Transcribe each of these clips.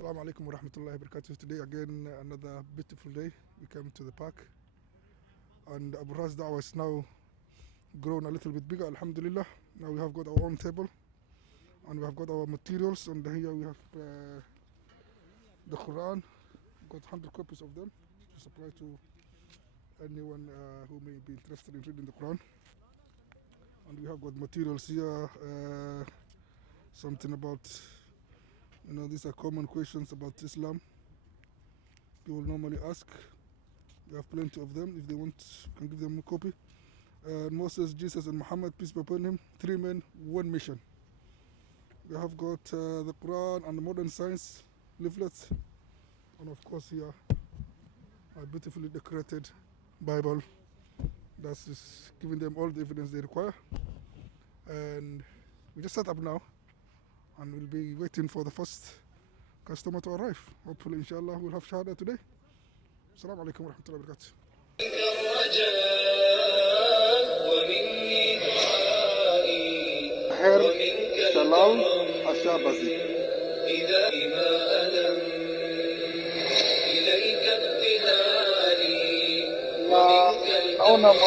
Assalamu alaikum wa rahmatullahi wa barakatuh. Today again, another beautiful day. We came to the park and Abu Ras Da'wah is now grown a little bit bigger, alhamdulillah. Now we have got our own table and we have got our materials, and here we have the Quran. Got 100 copies of them to supply to anyone who may be interested in reading the Quran. And we have got materials here, something about, these are common questions about Islam. People normally ask. We have plenty of them. If they want, you can give them a copy. Moses, Jesus, and Muhammad, peace be upon him. 3 men, 1 mission. We have got the Quran and the modern science leaflets, and of course here a beautifully decorated Bible that is giving them all the evidence they require. And we just set up now, and we'll be waiting for the first customer to arrive. Hopefully, inshallah, we'll have shahada today. Assalamu alaikum wa rahmatullahi wa barakatuh. خير شلال الشابزي إليك ابتهالي ومنك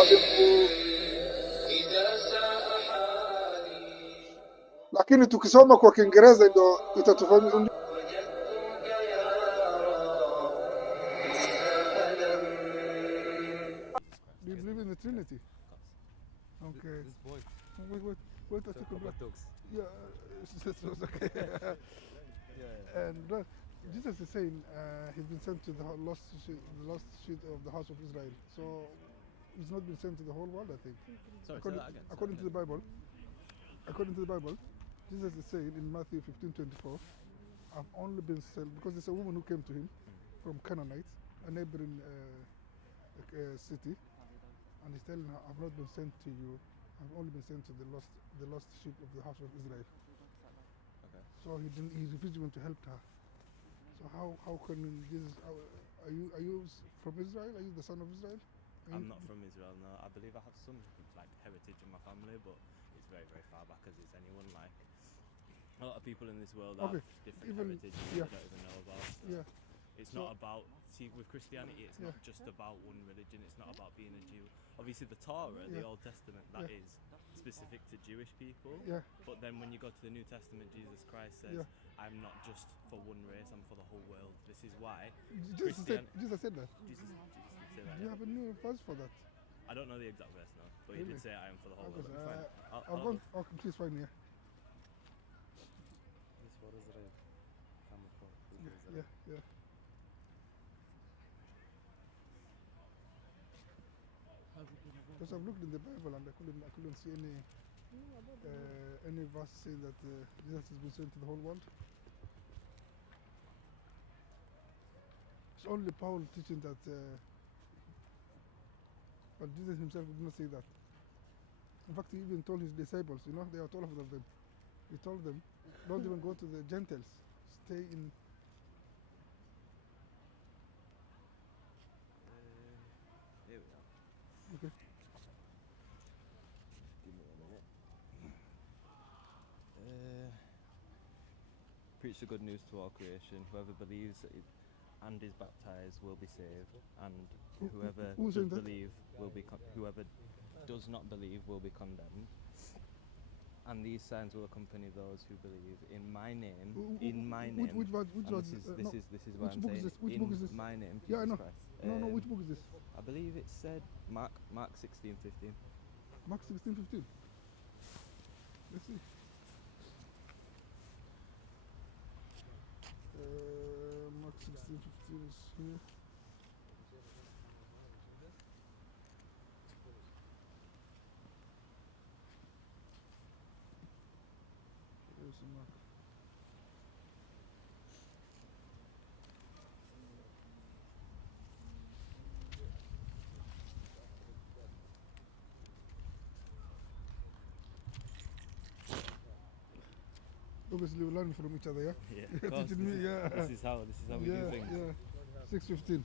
lakini tukisoma kwa Kiingereza ndio itatufanya. Do you believe in the Trinity? Okay. This boy. Wait a second. Yeah, it's okay. Yeah. And Jesus is saying he's been sent to the lost sheep of the house of Israel. So he's not been sent to the whole world, I think. Sorry, according to the Bible, Jesus is saying in Matthew 15:24, I've only been sent, because there's a woman who came to him from Canaanite, a neighboring city, and he's telling her, I've not been sent to you, I've only been sent to the lost sheep of the house of Israel. Okay. So he refused even to help her. So how can Jesus? Are you from Israel? Are you the son of Israel? I'm not from Israel. No, I believe I have some heritage in my family, but it's very very far back, as is anyone. Like a lot of people in this world have different heritage that I don't even know about. So Yeah. It's not about, with Christianity, it's not just about one religion. It's not about being a Jew. Obviously, the Torah, the Old Testament, that is specific to Jewish people. Yeah. But then when you go to the New Testament, Jesus Christ says, I'm not just for one race, I'm for the whole world. This is why Jesus said that. Jesus did say that. Do you have a new verse for that? I don't know the exact verse now, but he did say I am for the whole world. Okay, please find me. This what is right? Yeah. Because I've looked in the Bible and I couldn't see any verse saying that Jesus has been sent to the whole world. It's only Paul teaching that, but Jesus himself did not say that. In fact, he even told his disciples, they are 12 of them. He told them, don't even go to the Gentiles. Stay in. Here we are. Okay. Give me a minute. Preach the good news to all creation. Whoever believes and is baptized will be saved, and whoever does believe will be whoever does not believe will be condemned. And these signs will accompany those who believe in my name. In my name. Which this is what I'm saying. Which book is this? My name. Yeah, I know. Christ. No. Which book is this? I believe it said Mark 16:15. Mark 16:15. Let's see. Mark 16:15 is here. Where's the Mark? Obviously, we learn from each other, yeah? Yeah, You're of course, teaching me, yeah. This is how we do things. Yeah. 6:15.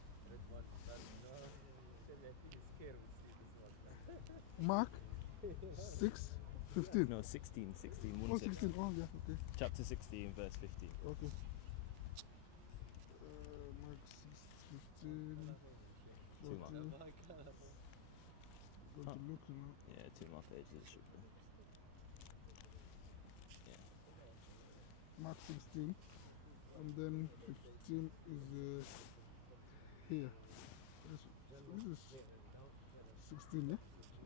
Mark 6:15. No, 16, 16, 1 Oh, 6. 16. Oh, yeah, okay. Chapter 16, verse 15. Okay. 13, Two more. 14. Going to look now. Yeah, 2 more pages it should be. Yeah. Mark 16, and then 15 is here. This is 16, yeah?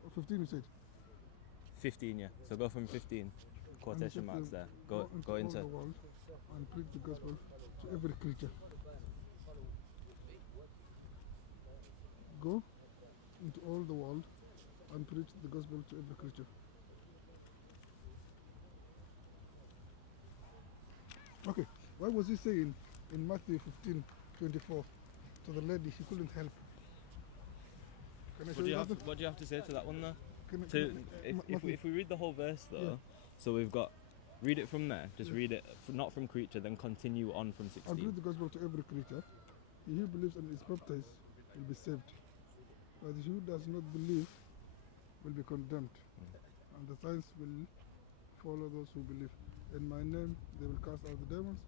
Or 15 you said? 15, yeah. So go from 15, quotation marks there. Go into. all the world and preach the gospel to every creature. Go into all the world and preach the gospel to every creature. Okay, what was he saying in Matthew 15:24 to the lady she couldn't help? Can I show you that? What do you have to say to that one though? Can I- To, can I- if we read the whole verse though, Yeah. so we've got, read it from there, just Yeah. read it, not from creature, then continue on from and 16. preach the gospel to every creature. He who believes and is baptized will be saved, but he who does not believe will be condemned. And the signs will follow those who believe. In my name they will cast out the demons,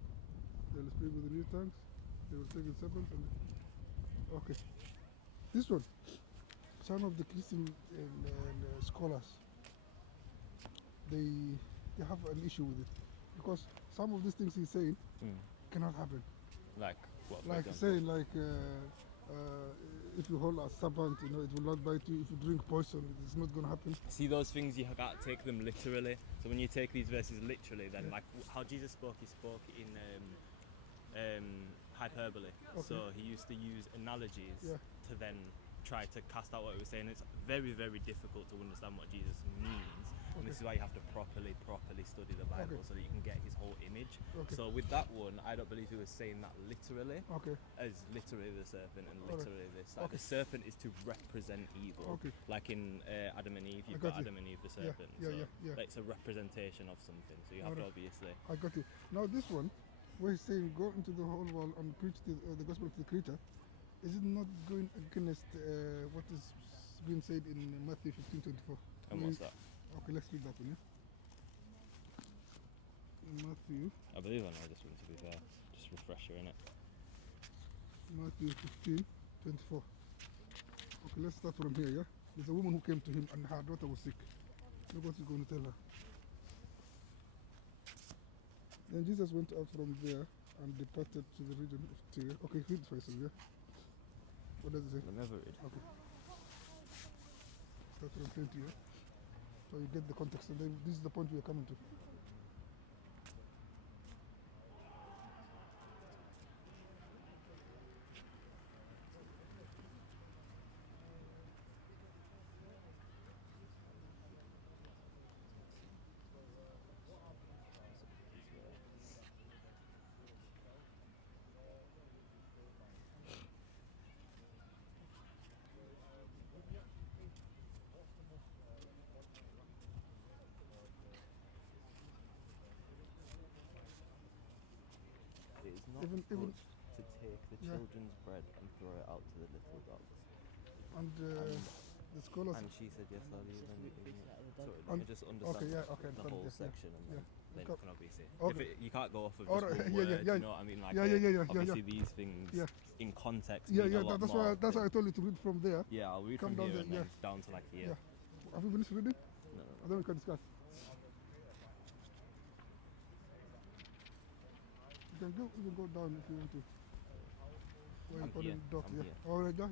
they will speak with new tongues, they will take in serpents. And okay, this one, some of the Christian scholars, they have an issue with it because some of these things he's saying cannot happen. Like what? for Like example? saying if you hold a serpent, it will not bite you. If you drink poison, it's not going to happen. See, those things you can't take them literally. So when you take these verses literally, then like how Jesus spoke, he spoke in hyperbole. Okay. So he used to use analogies Yeah. to then try to cast out what he was saying. It's very, very difficult to understand what Jesus means. And this is why you have to properly study the Bible so that you can get his whole image. Okay. So with that one, I don't believe he was saying that literally. Okay. As literally the serpent and Alright. literally this. Like Okay. the serpent is to represent evil. Okay. Like in Adam and Eve, you've got got you. Adam and Eve the Yeah, serpent. yeah, so yeah. like, it's a representation of something. So you have to Alright. obviously. I got it. Now this one, where he's saying go into the whole world and preach the gospel to the creature, is it not going against what is being said in Matthew 15:24? And what's that? Okay, let's read that one. Yeah. Matthew I believe I know this one to be fair. Just refresher in it. Matthew 15:24. Okay, let's start from here. Yeah. There's a woman who came to him and her daughter was sick. Look what he's going to tell her. Then Jesus went out from there and departed to the region of Tyre. Okay, read it first, yeah. What does it say? Let me have a read. Okay. Start from 20, yeah. So you get the context, and then this is the point we are coming to. It is not Even- good even- to take the Yeah. children's bread and throw it out to the little dogs. And the scholars. And she said, yes, I'll leave them. Sorry, let And- me just understand okay, yeah, okay, the understand, whole yeah, section and then Okay. you can obviously. Okay. You can't go off of All just right, one yeah, word, yeah, you know what I mean? Like, yeah, obviously these things Yeah. in context Yeah, mean yeah, a lot that's more. why I told you to read from there. Yeah, I'll read Come from down here there, and then yeah. down to like here. Yeah. Have you finished reading? No. And then we can discuss. You can go down if you want to. Where I'm you put here, in dot, I'm yeah. here. All right, yeah.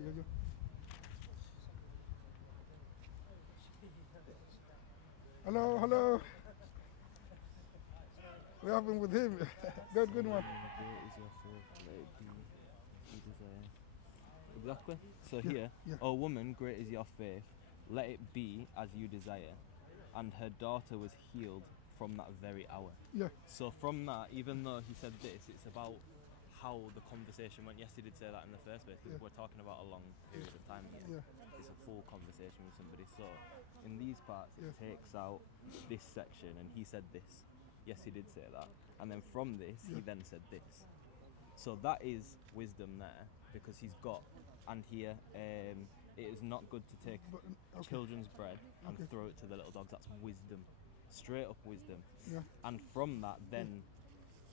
Hello. What happened with him? Good one. Great is your faith, let it be as you desire. Exactly. So Yeah, here, yeah. O woman, great is your faith, let it be as you desire. And her daughter was healed from that very hour. Yeah, So from that, even though he said this, it's about how the conversation went. Yes, he did say that in the first place, because Yeah. we're talking about a long period of time here. yeah. It's a full conversation with somebody. So in these parts, it Yeah. takes out this section, and he said this. Yes, he did say that. And then from this, he Yeah. then said this. So that is wisdom there, because he's got, and here, it is not good to take But, okay. children's bread and Okay. throw it to the little dogs. That's wisdom, straight up wisdom. Yeah. And from that, then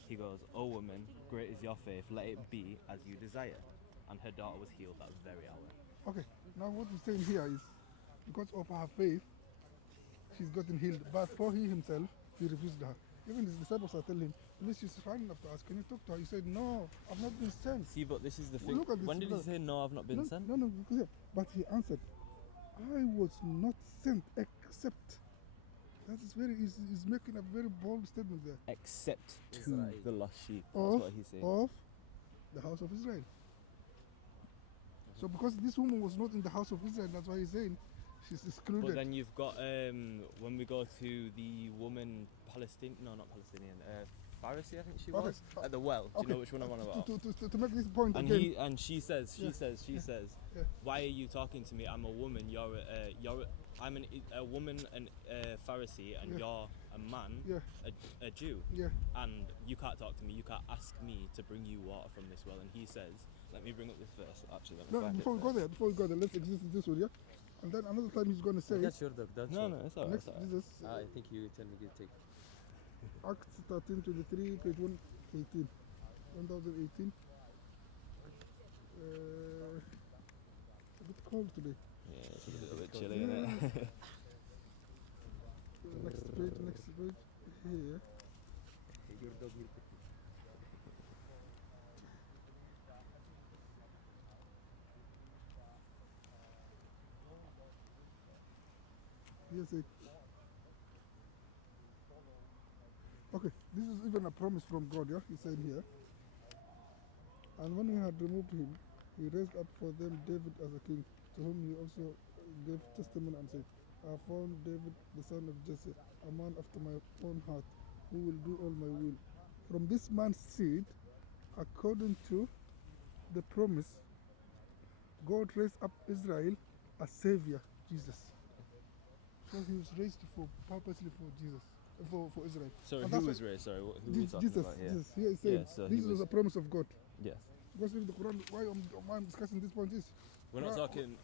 he goes, "O woman, great is your faith. Let it be as you desire." and her daughter was healed that very hour. Okay, now what he's saying here is because of her faith, she's gotten healed. But for he himself, he refused her. Even his disciples are telling him, please, she's fine enough to us. Can you talk to her? He said, no, I've not been sent. See, but this is the Well, thing. look at this When did he verse. say, no, I've not been No, sent? no, because, but he answered, I was not sent except. That is he's making a very bold statement there. Except to Israel. the lost sheep. That's Of, what he's saying. of the house of Israel. So because this woman was not in the house of Israel, that's why he's saying she's excluded. But then you've got when we go to the woman not Palestinian, Pharisee, I think she Okay, was at the well. Do you know which one I'm on about? To make this point And again. she says, Yeah. Yeah. why are you talking to me? I'm a woman. I'm a woman and a Pharisee, and Yeah. you're a man, Yeah, a Jew, yeah. and you can't talk to me. You can't ask me to bring you water from this well. And he says, let me bring up this verse. Actually, let me No, find before we go there, let's exist this one, yeah? And then another time he's going to say, That's your dog. That's No, your- no, it's alright. next Jesus, I think you tell me to take. Acts 13:23, page 118. 1018. A bit cold today. Yeah, it's a little bit chilly, isn't it? Next page, here. Your dog will take. Yes, okay, this is even a promise from God, yeah? He's saying here. And when he had removed him, he raised up for them David as a king, to whom he also gave testimony and said, I have found David, the son of Jesse, a man after my own heart, who will do all my will. From this man's seed, according to the promise, God raised up Israel a savior, Jesus. So he was raised purposely for Jesus, for Israel. Sorry, And who that's was raised? Sorry, who are we talking Jesus, about here? Jesus. Here he said, Yeah, so this he was was- a promise of God. Yes. Because in the Quran, why I'm discussing this point is, We're not Right. talking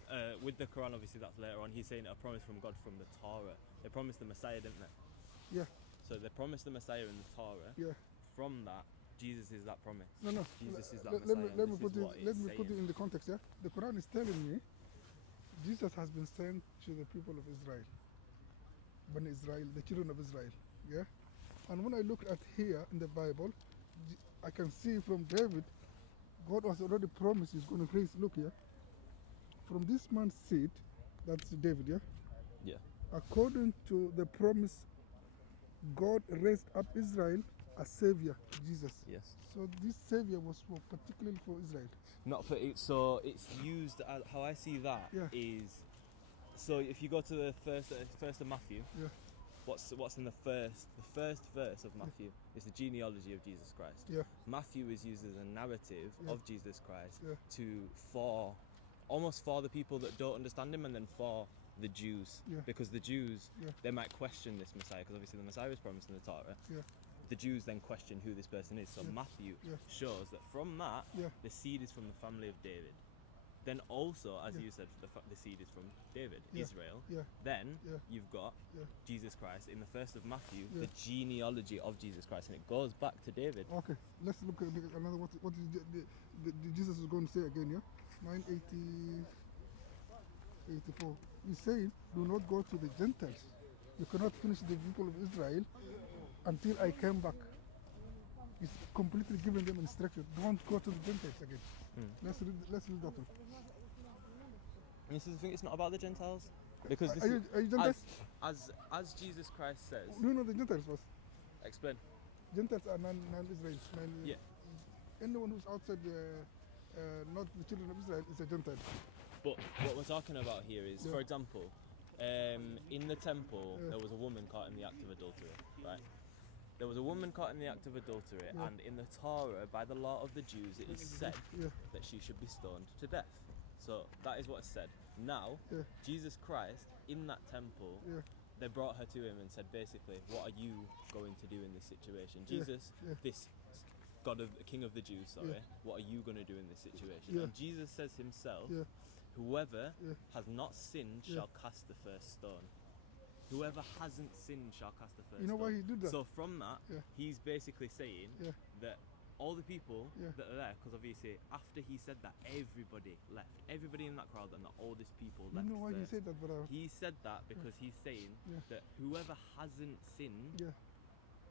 with the Quran. Obviously, that's later on. He's saying a promise from God from the Torah. They promised the Messiah, didn't they? Yeah. So they promised the Messiah in the Torah. yeah, From that, Jesus is that promise. no. Jesus is that Let Messiah. me This is put it. what Let it's me put it saying. in the context. Yeah, the Quran is telling me Jesus has been sent to the people of Israel, Bani Israel, the children of Israel. Yeah, and when I look at here in the Bible, I can see from David, God has already promised He's going to raise. Look here, from this man's seed, that's David. Yeah, Yeah. according to the promise, God raised up Israel a savior, Jesus. Yes. So this savior was particularly for Israel. Not for it. So it's used. How I see that is. Yeah. So if you go to the first of Matthew. Yeah. What's in the first verse of Matthew is the genealogy of Jesus Christ. Yeah. Matthew is used as a narrative Yeah. of Jesus Christ Yeah. almost for the people that don't understand him, and then for the Jews, Yeah. because the Jews Yeah. they might question this Messiah, because obviously the Messiah is promised in the Torah. Yeah. The Jews then question who this person is. So Yeah. Matthew Yeah. shows that from that Yeah. the seed is from the family of David. Then also, as Yeah. you said, the seed is from David, Yeah. Israel. Yeah. Then Yeah. you've got Yeah. Jesus Christ in the first of Matthew, Yeah. the genealogy of Jesus Christ, and it goes back to David. Okay, let's look at another. What is the Jesus is going to say again? Yeah, 9:84. He's saying, "Do not go to the Gentiles. You cannot finish the people of Israel until I come back." He's completely giving them instruction. Don't go to the Gentiles again. Let's read that one. And this is the thing; it's not about the Gentiles, because this Are you Gentiles? as Jesus Christ says. No, the Gentiles first. Explain. Gentiles are non-Israelis. Yeah. Anyone who's outside not the children of Israel is a Gentile. But what we're talking about here is, Yeah. for example, in the temple Yeah. there was a woman caught in the act of adultery, right? There was a woman caught in the act of adultery, Yeah. and in the Torah, by the law of the Jews, it is said Yeah. that she should be stoned to death. So that is what's said. Now, Yeah. Jesus Christ, in that temple, Yeah. they brought her to him and said, basically, what are you going to do in this situation? Yeah, Jesus, yeah. this King of the Jews, sorry, Yeah. what are you going to do in this situation? Yeah. And Jesus says himself, Yeah. whoever Yeah. has not sinned Yeah. shall cast the first stone. Whoever hasn't sinned shall cast the first You know stone. why he did that? So from that, Yeah. he's basically saying Yeah. that all the people Yeah. that are there, because obviously after he said that, everybody left. Everybody in that crowd and the oldest people You left. know why he first. said that, brother? He said that because he's saying Yeah. that whoever hasn't sinned Yeah.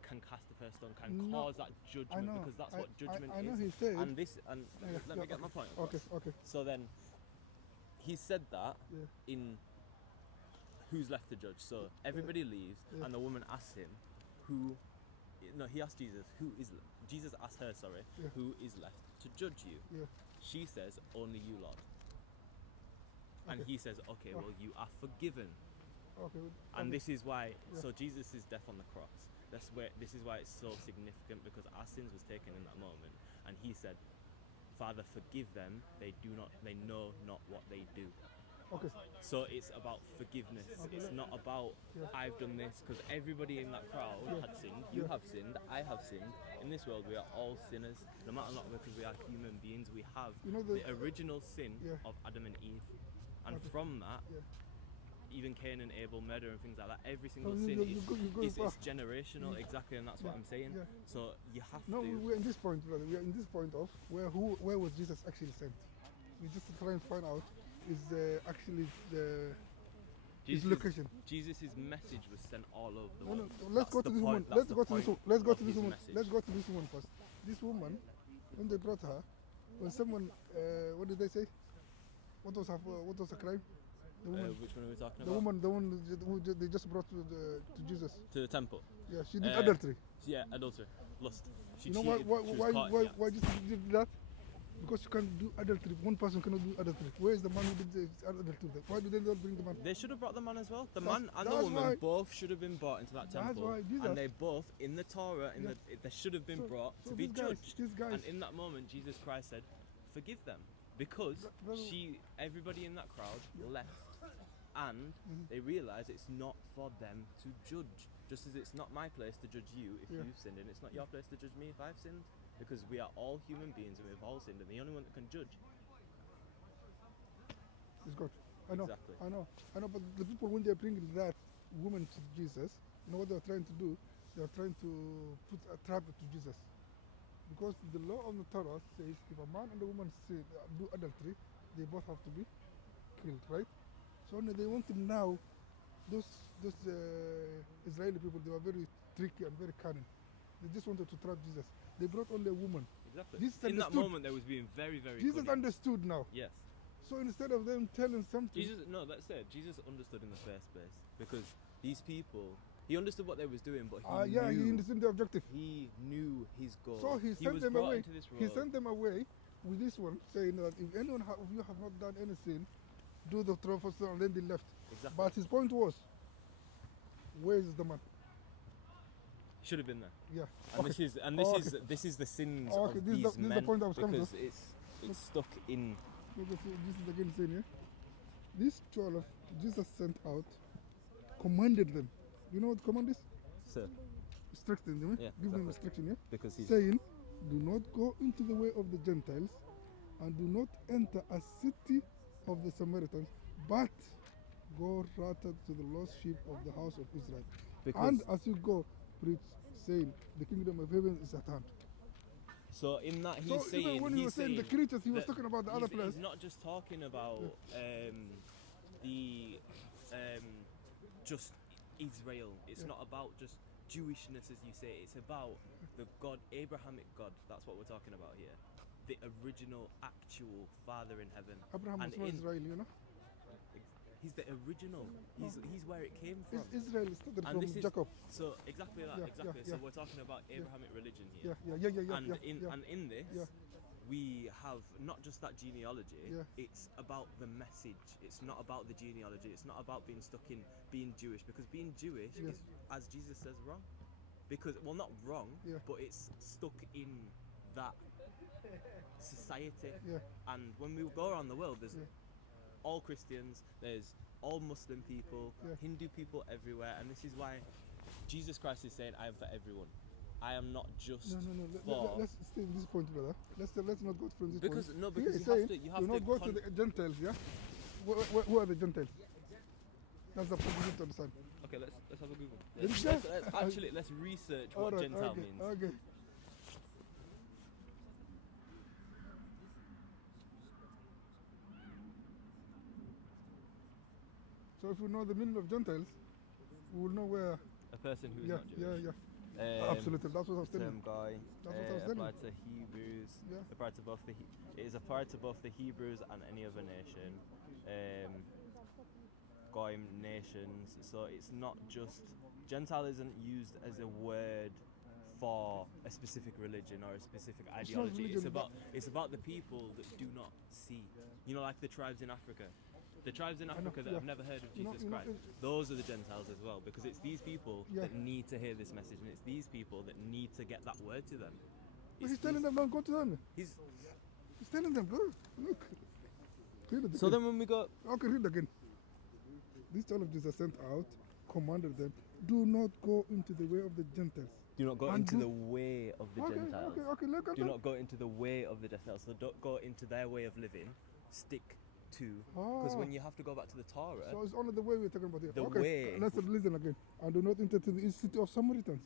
can cast the first stone, can No, cause that judgment, know. because that's I- what judgment I know is. he said. And this, and Yeah, let me get my point across. Okay, okay. So then, he said that Yeah. in who's left to judge. So everybody leaves, Yeah. and the woman asks him, who? No, he asked Jesus, who is? Jesus asked her, sorry, Yeah. who is left to judge you? Yeah. She says, only you, Lord. And Okay. he says, okay, well, you are forgiven. Okay. And okay. this is why, Yeah. so Jesus' death on the cross, this is why it's so significant, because our sins was taken in that moment. And he said, Father, forgive them, they know not what they do. Okay. So it's about forgiveness. Okay, It's not about Yeah. I've done this, because everybody in that crowd Yeah. had sinned. You Yeah. have sinned. I have sinned. In this world, we are all sinners. No matter what, because we are human beings, we have You know the original sin Yeah. of Adam and Eve, and Okay. from that, Yeah. even Cain and Abel, murder and things like that. Every single you- sin you go- you go is far. it's generational, exactly, and that's what Yeah. I'm saying. Yeah. So you have No, to. we're in this point, brother. We are in this point of where was Jesus actually sent? We just trying to find out is actually his Jesus' location. Jesus' message was sent all over the No, world. no. Let's That's go to the this point- woman. that's Let's the go to this point one. Let's go of to this his woman. message. Let's go to this woman first. This woman, when they brought her, when someone, what did they say? What was her crime? The woman, Which one are we talking the about? woman, the one who they just brought to Jesus. To the temple. Yeah, she did Uh, adultery. Yeah, adultery, lust. She You know why? cheated. Why? She was Why? caught in Why? the act. Why Jesus did that? Because you can't do adultery. One person cannot do adultery. Where is the man who did the adultery? Why did they not bring the man? They should have brought the man as well. The That's- man and the that's woman why- both should have been brought into that That's temple, why Jesus- and they both in the Torah, Yeah. they should have been So- brought so to be these guys- judged. these guys- And in that moment, Jesus Christ said, "Forgive them," because everybody in that crowd left, and Mm-hmm. they realised it's not for them to judge. Just as it's not my place to judge you if Yeah. you've sinned, and it's not your place to judge me if I've sinned, because we are all human beings and we've all sinned, and the only one that can judge. It's God. I know. Exactly. I know. I know. But the people, when they bring that woman to Jesus, you know what they're trying to do? They're trying to put a trap to Jesus. Because the law of the Torah says if a man and a woman do adultery, they both have to be killed, right? So now they want to now, those Israeli people, they were very tricky and very cunning. They just wanted to trap Jesus. They brought only a woman. Exactly. Jesus in that understood. moment, they was being very, very. Jesus cunning. understood now. Yes. So instead of them telling something, Let's say Jesus understood in the first place, because these people, he understood what they was doing, but he yeah, he knew, understood the objective. he knew his goal. So he sent was them brought away. into this He world. sent them away with this one, saying that if anyone of you have not done any sin, do the trophy, and then they left. Exactly. But his point was, where is the man? Should have been there. Yeah. And Okay. this is the sins Okay, of this is these the- this is the men, point I was coming because it's stuck in. Look at this is again saying here. These 12 Jesus sent out, commanded them. You know what command is? So, Instructing them. Yeah, Give them exactly. instruction, yeah? because he's Saying, do not go into the way of the Gentiles, and do not enter a city of the Samaritans, but go rather to the lost sheep of the house of Israel. because And as you go, preach, saying, the kingdom of heaven is at hand. so in that he's So saying even when he was saying the creatures, he was that talking about the other he's place. not just talking about the just Israel. It's Yeah. not about just Jewishness, as you say. It's about the God, Abrahamic God. That's what we're talking about here. The original, actual Father in heaven. Abraham And was not in- Israel, you know? He's the original. He's where it came from. Israel started And from this is Jacob. so exactly that. Yeah, exactly. yeah, So yeah. we're talking about Abrahamic religion Yeah, here. yeah. And in this, Yeah. we have not just that genealogy. Yeah. It's about the message. It's not about the genealogy. It's not about being stuck in being Jewish, because being Jewish Yeah. is, as Jesus says, wrong. Because not wrong, Yeah. but it's stuck in that society. Yeah. And when we go around the world, there's Yeah. all Christians, there's all Muslim people, Yeah. Hindu people everywhere, and this is why Jesus Christ is saying, "I am for everyone. I am not just No. for." Let's stay in this point, brother. Let's not go from this Because point. no, Here because it's you have saying, to. You have do not to. go to the Gentiles, yeah? Who are the Gentiles? That's the point you need to understand. Okay, let's have a Google. Let's Let's research what Alright, Gentile okay, means. Okay. So if we know the meaning of Gentiles, we will know where. A person who is Yeah, not Jewish. yeah, yeah. Absolutely. That's what I was The telling term you. guy That's what I was telling applied to Hebrews. Yeah. Applied to both it is applied to both the Hebrews and any other nation. Goyim nations. So it's not just Gentile isn't used as a word for a specific religion or a specific It's not ideology. religion, It's about the people that do not see. You know, like the tribes in Africa. The tribes in know, Africa that yeah. have never heard of You know- Jesus you know, Christ, those are the Gentiles as well, because it's these people Yeah. that need to hear this message, and it's these people that need to get that word to them. But It's he's telling these- them, don't go to them. he's- He's telling them, go. Look. Read it so again. then when we go, Okay, read again. These 12 Jews are sent out, commanded them, do not go into the way of the Gentiles. do not go And into do- the way of the Okay, Gentiles. okay, look at Do that. not go into the way of the Gentiles. So don't go into their way of living. Stick to, because Ah. when you have to go back to the Torah, So it's only the way we're talking about here. The okay, way. let's listen again. And do not enter to the city of Samaritans.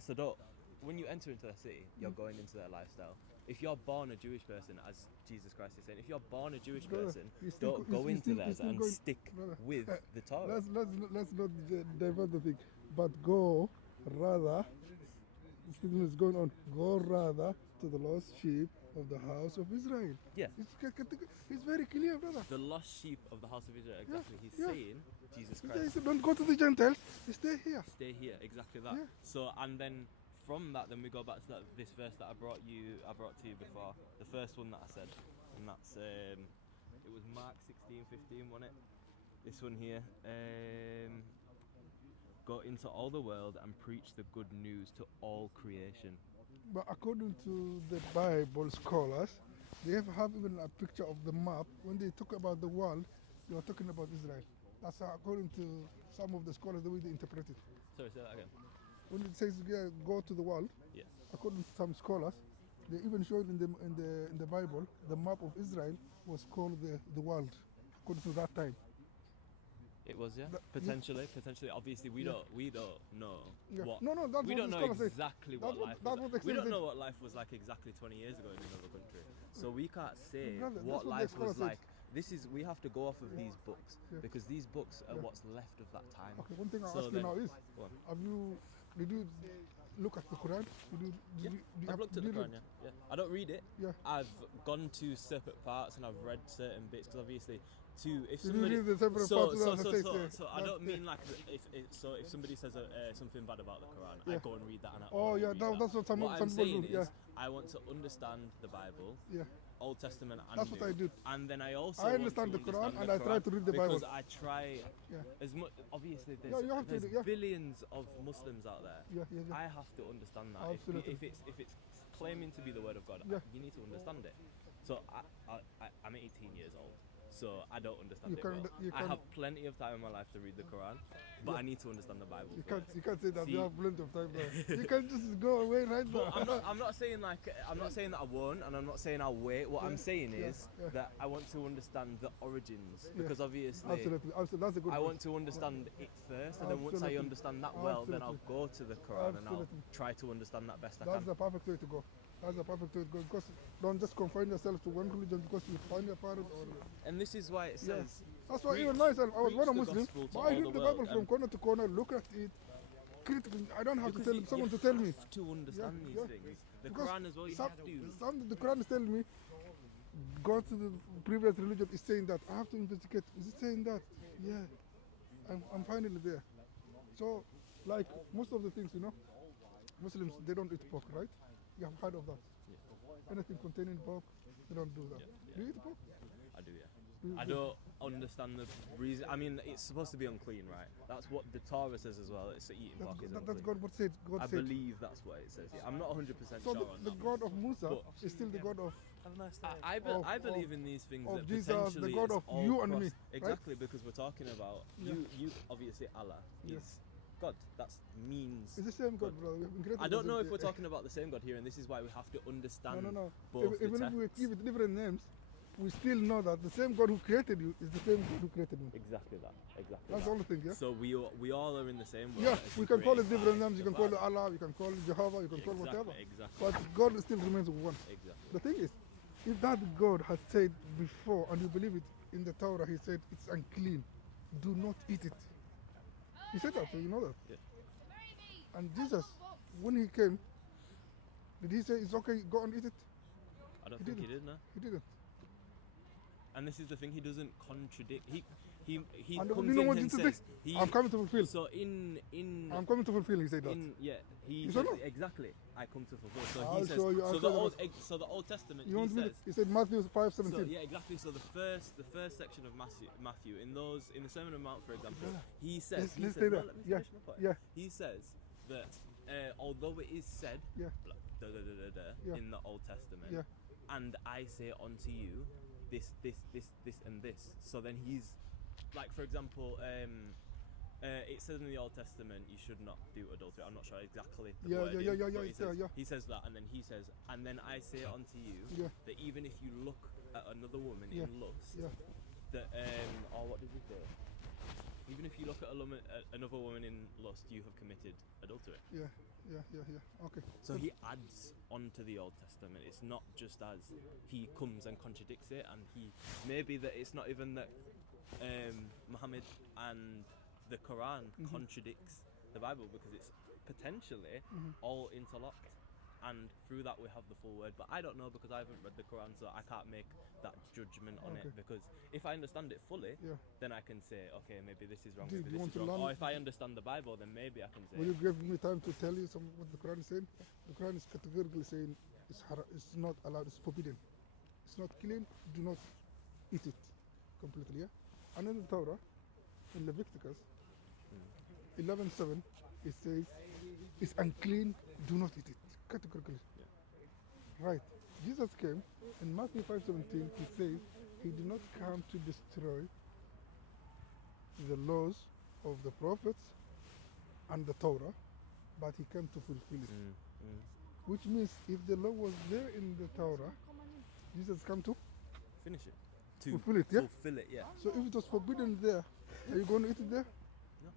so don't. When you enter into their city, you're going into their lifestyle. If you're born a Jewish person, as Jesus Christ is saying, if you're born a Jewish Brother, person, he's still- don't he's- go he's into still- theirs he's still and going- stick brother, with the Torah. Let's not divert the thing, but go rather. Stephen is going on. Go rather to the lost sheep of the house of Israel. Yeah. It's very clear, brother. The lost sheep of the house of Israel. Exactly. He's yeah. saying Jesus He Christ. said, don't go to the Gentiles. Stay here. Stay here. Exactly that. Yeah. So and then from that, then we go back to this verse that I brought to you before. The first one that I said, and that's it was Mark 16:15, wasn't it? This one here. Go into all the world and preach the good news to all creation. But according to the Bible scholars, they have even a picture of the map. When they talk about the world, they are talking about Israel. That's according to some of the scholars, the way they interpret it. Sorry, say that again. When it says go to the world, Yes. according to some scholars, they even showed in the Bible the map of Israel was called the world, according to that time. It was, yeah. That- Potentially. Obviously, we Yeah. don't know Yeah. what. No, that's We what don't the know scholars say. exactly That's what what- life that's was what like. they We say don't that- know what life was like exactly 20 years ago in another country. So we can't say Brother, that's what what the life scholars was said. like. We have to go off of these books Yeah. because these books are Yeah. what's left of that time. Okay, one thing I'll So ask you then- now is, Go on. did you look at the Quran? Yeah, I've looked at the Quran, yeah. I don't read it. Yeah. I've gone to separate parts and I've read certain bits because obviously, if Did you somebody read the separate so, parts so, of the so, text? so, Yeah. so I don't mean like if somebody says something bad about the Quran, I Yeah. go and read that and I Oh, only yeah, read that's what some what some I'm saying people do. is Yeah, I want to understand the Bible, yeah. Old Testament and That's New, what I do. and then I also I want understand to the Quran understand and the I try to read the because Bible. I try Yeah. as much. Obviously, Yeah, you have to there's do- yeah. billions of Muslims out there. Yeah, yeah, yeah. I have to understand that. Absolutely. If it's claiming to be the word of God, Yeah. you need to understand it. So I'm 18 years old, so I don't understand You it can- well. you I can- have plenty of time in my life to read the Quran, but Yeah. I need to understand the Bible. You first. can't say that See- you have plenty of time there. You can just go away right now. But I'm not saying that I won't, and I'm not saying I'll wait. What I'm saying yeah, is yeah. that I want to understand the origins Yeah. because obviously Absolutely, that's a good I point. want to understand it first, and then once I Absolutely. understand that well, then I'll Absolutely. go to the Quran and I'll Absolutely. try to understand that best I That's can. the perfect way to go. That's the perfect way to go because don't just confine yourself to one religion because you find your parent or. And this is why it Yeah. says That's why Preach- even myself, I was preach born a the Muslim, gospel to but I all read the the world, Bible from and- corner to corner, look at it critically. I don't have to because tell you someone to tell me. have to understand these yeah. things. The Because Quran as well, you have to. The Quran is telling me, go to the previous religion is saying that. I have to investigate. Is it saying that? Yeah. I'm finally there. So, like most of the things, Muslims, they don't eat pork, right? You have heard of that. Anything containing pork, they don't do that. Yeah, Do you eat pork? I do, yeah. You- I don't understand the reason. I mean, it's supposed to be unclean, right? That's what the Torah says as well. It's that eating pork is That's unclean. God what said. God I said. believe that's what it says. Yeah. I'm not 100% So sure on the that. God of Musa But- is still the God of. I believe in these things of that Jesus, the potentially God it's of all you and me, crossed- right? Exactly, because we're talking about Yeah. you. Obviously, Allah Yeah. is God. That means. It's the same God, brother. We have been created I don't by know the- if we're talking about the same God here, and this is why we have to understand No. both the Even if we texts. give it different names, we still know that the same God who created you is the same God who created me. Exactly that. Exactly. That's that. the only thing, yeah? So we all are in the same boat. Yeah, as we the can call it created different by names. You the can call it Father. Allah, you can call it Jehovah, you can call it whatever. Exactly. But God still remains one. Exactly. The thing is, if that God has said before and you believe it in the Torah, he said it's unclean. do not eat it. He said that, so you know that. Yeah. And Jesus, when he came, did he say it's okay, go and eat it? I don't He think he didn't. did, no. He didn't. And this is the thing, he doesn't contradict. He And comes you know in what and Jesus says, said? I'm coming to fulfill. So in I'm coming to fulfill, he said that. he You says said no? exactly. I come to fulfill. So I'll he says. show you, I'll So show the you old that. so the Old Testament You he want me says. to, he said Matthew 5:17. So, yeah, exactly. So the first section of Matthew in the Sermon on the Mount, for example, he says. Let's stay there. Let me Yeah, finish my point. yeah. He says that although it is said Yeah. Yeah. in the Old Testament, Yeah. and I say unto you, this, and this. So then he's, like, for example, it says in the Old Testament you should not do adultery. I'm not sure exactly the Yeah, wording, yeah, but it's there, yeah. he says that, and then he says, and then I say unto you Yeah. that even if you look at another woman Yeah. in lust, Yeah. that or what did he say? Even if you look at another woman in lust, you have committed adultery. Yeah. Okay. So he adds on to the Old Testament. It's not just as he comes and contradicts it, and he maybe that it's not even that Muhammad and the Quran contradicts the Bible, because it's potentially all interlocked, and through that we have the full word. But I don't know, because I haven't read the Quran, so I can't make that judgment on it. Okay. Because if I understand it fully, Yeah. then I can say, okay, maybe this is wrong, Do maybe you this want is to wrong. learn- Or if I understand the Bible, then maybe I can say. Will you give me time to tell you some what the Quran is saying? The Quran is categorically saying it's not allowed, it's forbidden. It's not clean, do not eat it completely, yeah? And in the Torah, in Leviticus 11:7, it says it's unclean, do not eat it. Categorically. Right. Jesus came in Matthew 5:17, he says he did not come to destroy the laws of the prophets and the Torah, but he came to fulfill it. Which means if the law was there in the Torah, Jesus come to Finish it. To fulfill it, yeah? fulfill it, yeah. So if it was forbidden there, are you going to eat it there? No.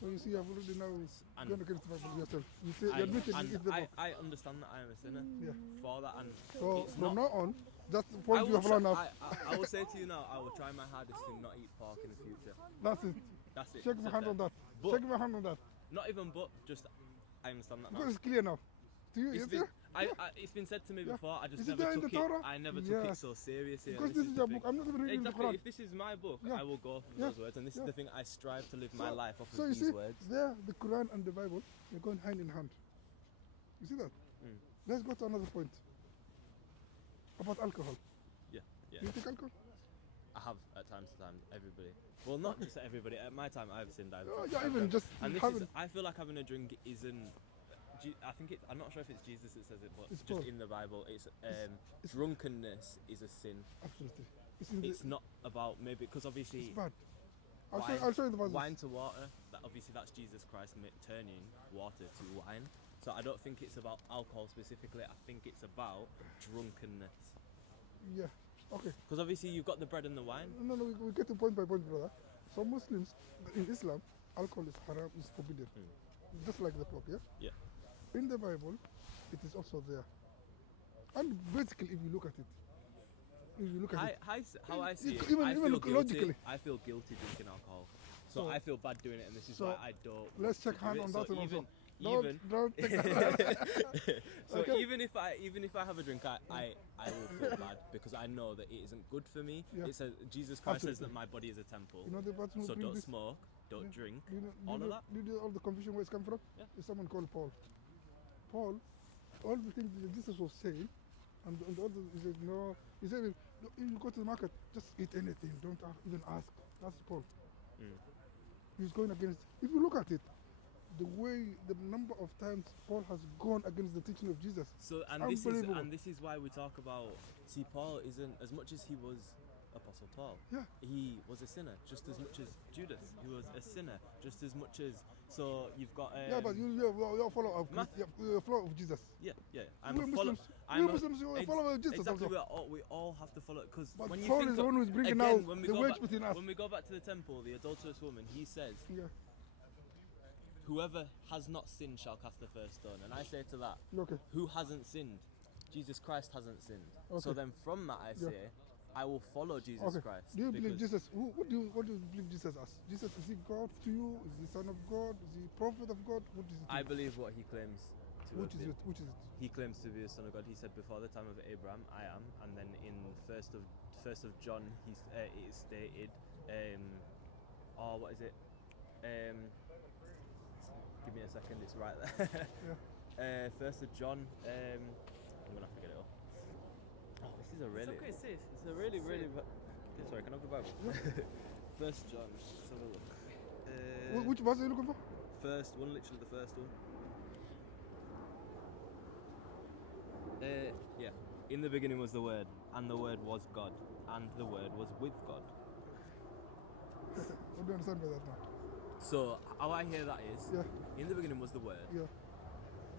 So you see, I've already now And- gone against the Bible yourself. You say, you admit it, you eat the book. I understand that I am a sinner Yeah. for that, and So it's from not. now on, that's the I point you will, have learned now. I will say to you now, I will try my hardest to not eat pork in the future. That's it. That's it. Shake my Sit hand there. on that. But- Shake my hand on that. Not even but, just I understand that now. Because it's clear now. To you, It's yes, been, yeah? it's been said to me Yeah. before. I just Is it never there in took the Torah? it. I never took it Yes. so seriously. and Because this is the your thing. book. I'm not even reading Exactly. the Quran. If this is my book, Yeah. I will go for Yeah. those words, and this Yeah. is the thing. I strive to live my life off So of you these see, words. there, the Quran and the Bible, they're going hand in hand. You see that? Let's go to another point. About alcohol. Yeah, yeah. You take alcohol? I have at times to time. Everybody. Well, not just everybody. At my time, I've sinned. Yeah, even just And this having. is, I feel like having a drink isn't. I think it. I'm not sure if it's Jesus that says it, but It's just Paul. in the Bible, it's it's- drunkenness is a sin. Absolutely. It's, in It's not about maybe because obviously it's bad. I'll wine, show you the verses. wine to water. That obviously that's Jesus Christ turning water to wine. So I don't think it's about alcohol specifically. I think it's about drunkenness. Yeah. Okay. Because obviously you've got the bread and the wine. No, we get to point by point, brother. So Muslims, in Islam, alcohol is haram, is forbidden. Just like the pork, yeah? Yeah. In the Bible, it is also there. And basically, if you look at it, How I see it, Even I feel guilty. logically. I feel guilty drinking alcohol. So So- I feel bad doing it, and this is so why I don't. let's want to check do hand it. on So that one even, also. even Don't take that. so Okay. even if I have a drink, I will feel bad because I know that it isn't good for me. Yeah. It says Jesus Christ says Absolutely. that my body is a temple. You know the person who So brings don't this? smoke, don't Yeah. drink, Do you know, all of that. Do you know all the confusion where it's come from? Yeah. It's someone called Paul. Paul, all the things that Jesus was saying, and the other, he said, no, he said, if you go to the market, just eat anything, don't even ask. That's Paul. He's going against, if you look at it, the number of times Paul has gone against the teaching of Jesus. So Unbelievable. this is why we talk about. See, Paul isn't as much as he was Apostle Paul. Yeah. He was a sinner just as much as Judas. He was a sinner just as much as. So you've got. Yeah, but you're a follower of Math- you're a follower of Jesus. Yeah. We're Muslims. We're Muslims. We're a follower of Jesus Exactly. also. We all have to follow because But when you Paul think is the of- one who's bringing again, out when we the go wedge back- between us. When we go back to the temple, the adulterous woman, he says, Yeah. "Whoever has not sinned shall cast the first stone." And I say to that, Okay. who hasn't sinned? Jesus Christ hasn't sinned. So Okay. then from that I Yeah. say, I will follow Jesus Okay. Christ. Do you believe because Jesus? What do you believe Jesus as? Jesus, is he God to you? Is he Son of God? Is he Prophet of God? What is it? to I you? believe what he claims to Which have is been. it? Which is it? He claims to be the Son of God. He said, "Before the time of Abraham, I am." And then in first of John, it is stated, what is it? Give me a second. It's right there. Yeah. First of John. I'm gonna have to get it up. Oh, this is a really. It's okay, sis. It's a really. Sorry, can I have the Bible? First John. Let's have a look. Which verse are you looking for? First one, literally the first one. Yeah. In the beginning was the Word, and the Word was God, and the Word was with God. What do you understand by that now? So how I hear that is, Yeah. in the beginning was the Word. Yeah.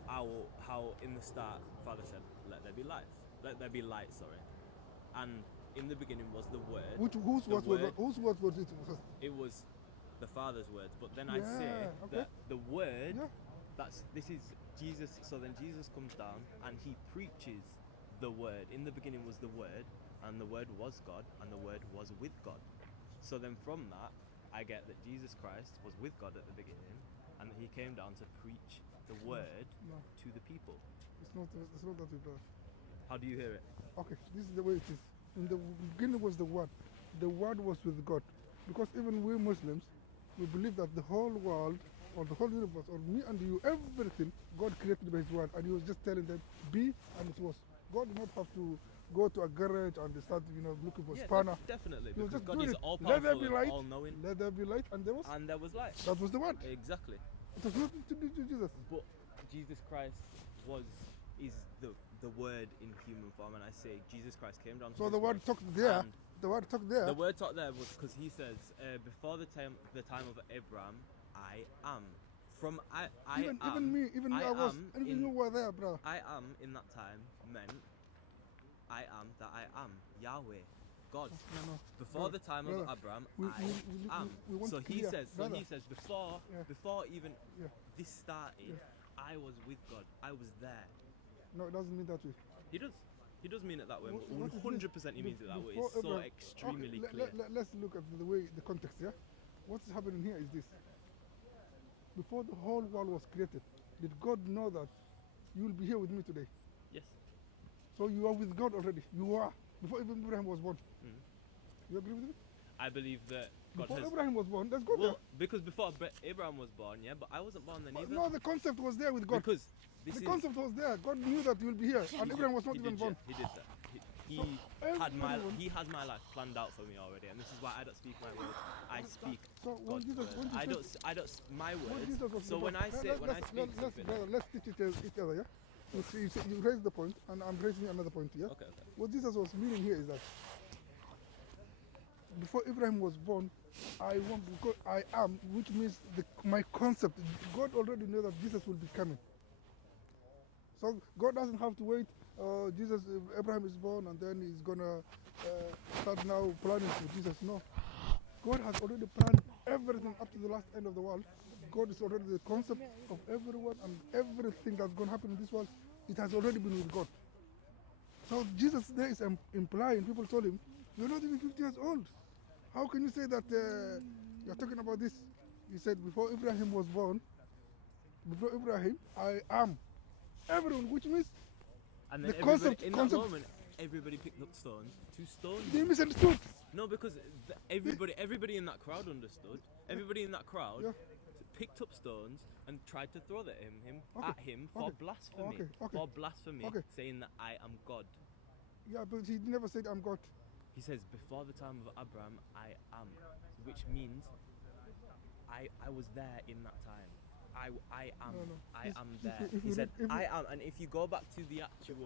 How in the start, Father said, "Let there be life." Let there be light. Sorry. And in the beginning was the Word. Whose The words Word. whose words was it first? It was the Father's words, but then I Yeah, say okay. that the Word. Yeah. This is Jesus. So then Jesus comes down and he preaches the Word. In the beginning was the Word, and the Word was God, and the Word was with God. So then from that, I get that Jesus Christ was with God at the beginning, and that he came down to preach the Word No, to the people. it's not that way, brother. How do you hear it? Okay, this is the way it is. In the beginning was the Word. The Word was with God. Because even we Muslims, we believe that the whole world, or the whole universe, or me and you, everything, God created by His Word. And He was just telling them, be, and it was. God did not have to go to a garage and start, looking for spanner. Definitely, He was because just God doing is it. all Let there powerful be and light. all knowing, Let there be light, and there was. and there was light. That was the Word. Exactly. It has nothing to do with Jesus. But Jesus Christ is the Word in human form, and I say Jesus Christ came down to So this the Word world, talked there. and The Word talked there. the word taught there was because he says, before the time of Abraham, I am. From I even am. me, I was, am even in, you were there, bro. I am in that time meant I am that I am, Yahweh, God. No. Before Brother, the time brother, of Abraham, we am. want So he clear, says, brother. before Yeah. before even Yeah. this started, I was with God. I was there. No, it doesn't mean that way. He does. He does mean it that way. What is this? 100% he means it that way. Before It's so Abraham- extremely okay, clear. Let's look at the way, the context, yeah? What's happening here is this. Before the whole world was created, did God know that you will be here with me today? Yes. So you are with God already. You are. Before even Abraham was born. Mhm. You agree with me? I believe that God Before has. Abraham was born, let's go there. Well, because before Abraham was born, yeah, but I wasn't born then But either. no, the concept was there with God. Because this The is. concept was there. God knew that you will be here. And Abraham was not he even did, born. Yeah, he did that. He everyone- had my life planned out for me already, and this is why I don't speak my words. I speak So when God's Jesus- words. when I Jesus- don't my When words. Jesus was So born- when I say when I speak something. let's teach each other, yeah? You raise the point, and I'm raising another point, yeah? Okay. What Jesus was meaning here is that before Abraham was born, I want because I am, which means my concept. God already knew that Jesus will be coming. So God doesn't have to wait. Abraham is born, and then he's gonna start now planning for Jesus. No, God has already planned everything up to the last end of the world. God is already the concept of everyone and everything that's going to happen in this world. It has already been with God. So Jesus there is implying, people told him, you're not even 50 years old. How can you say that you're talking about this? He said, before Abraham was born, before Abraham, I am. Everyone, which means And then the concept- in concept- that moment, everybody picked up stones to stone they him. misunderstood. No, because everybody in that crowd understood. Everybody in that crowd Yeah. picked up stones and tried to throw them Okay, at him for okay, blasphemy. okay. For blasphemy, Okay. saying that I am God. Yeah, but he never said I'm God. He says, before the time of Abraham, I am, which means I was there in that time. I am. No. I If- am if there. you- if He you said, read- if you- I am. And if you go back to the actual,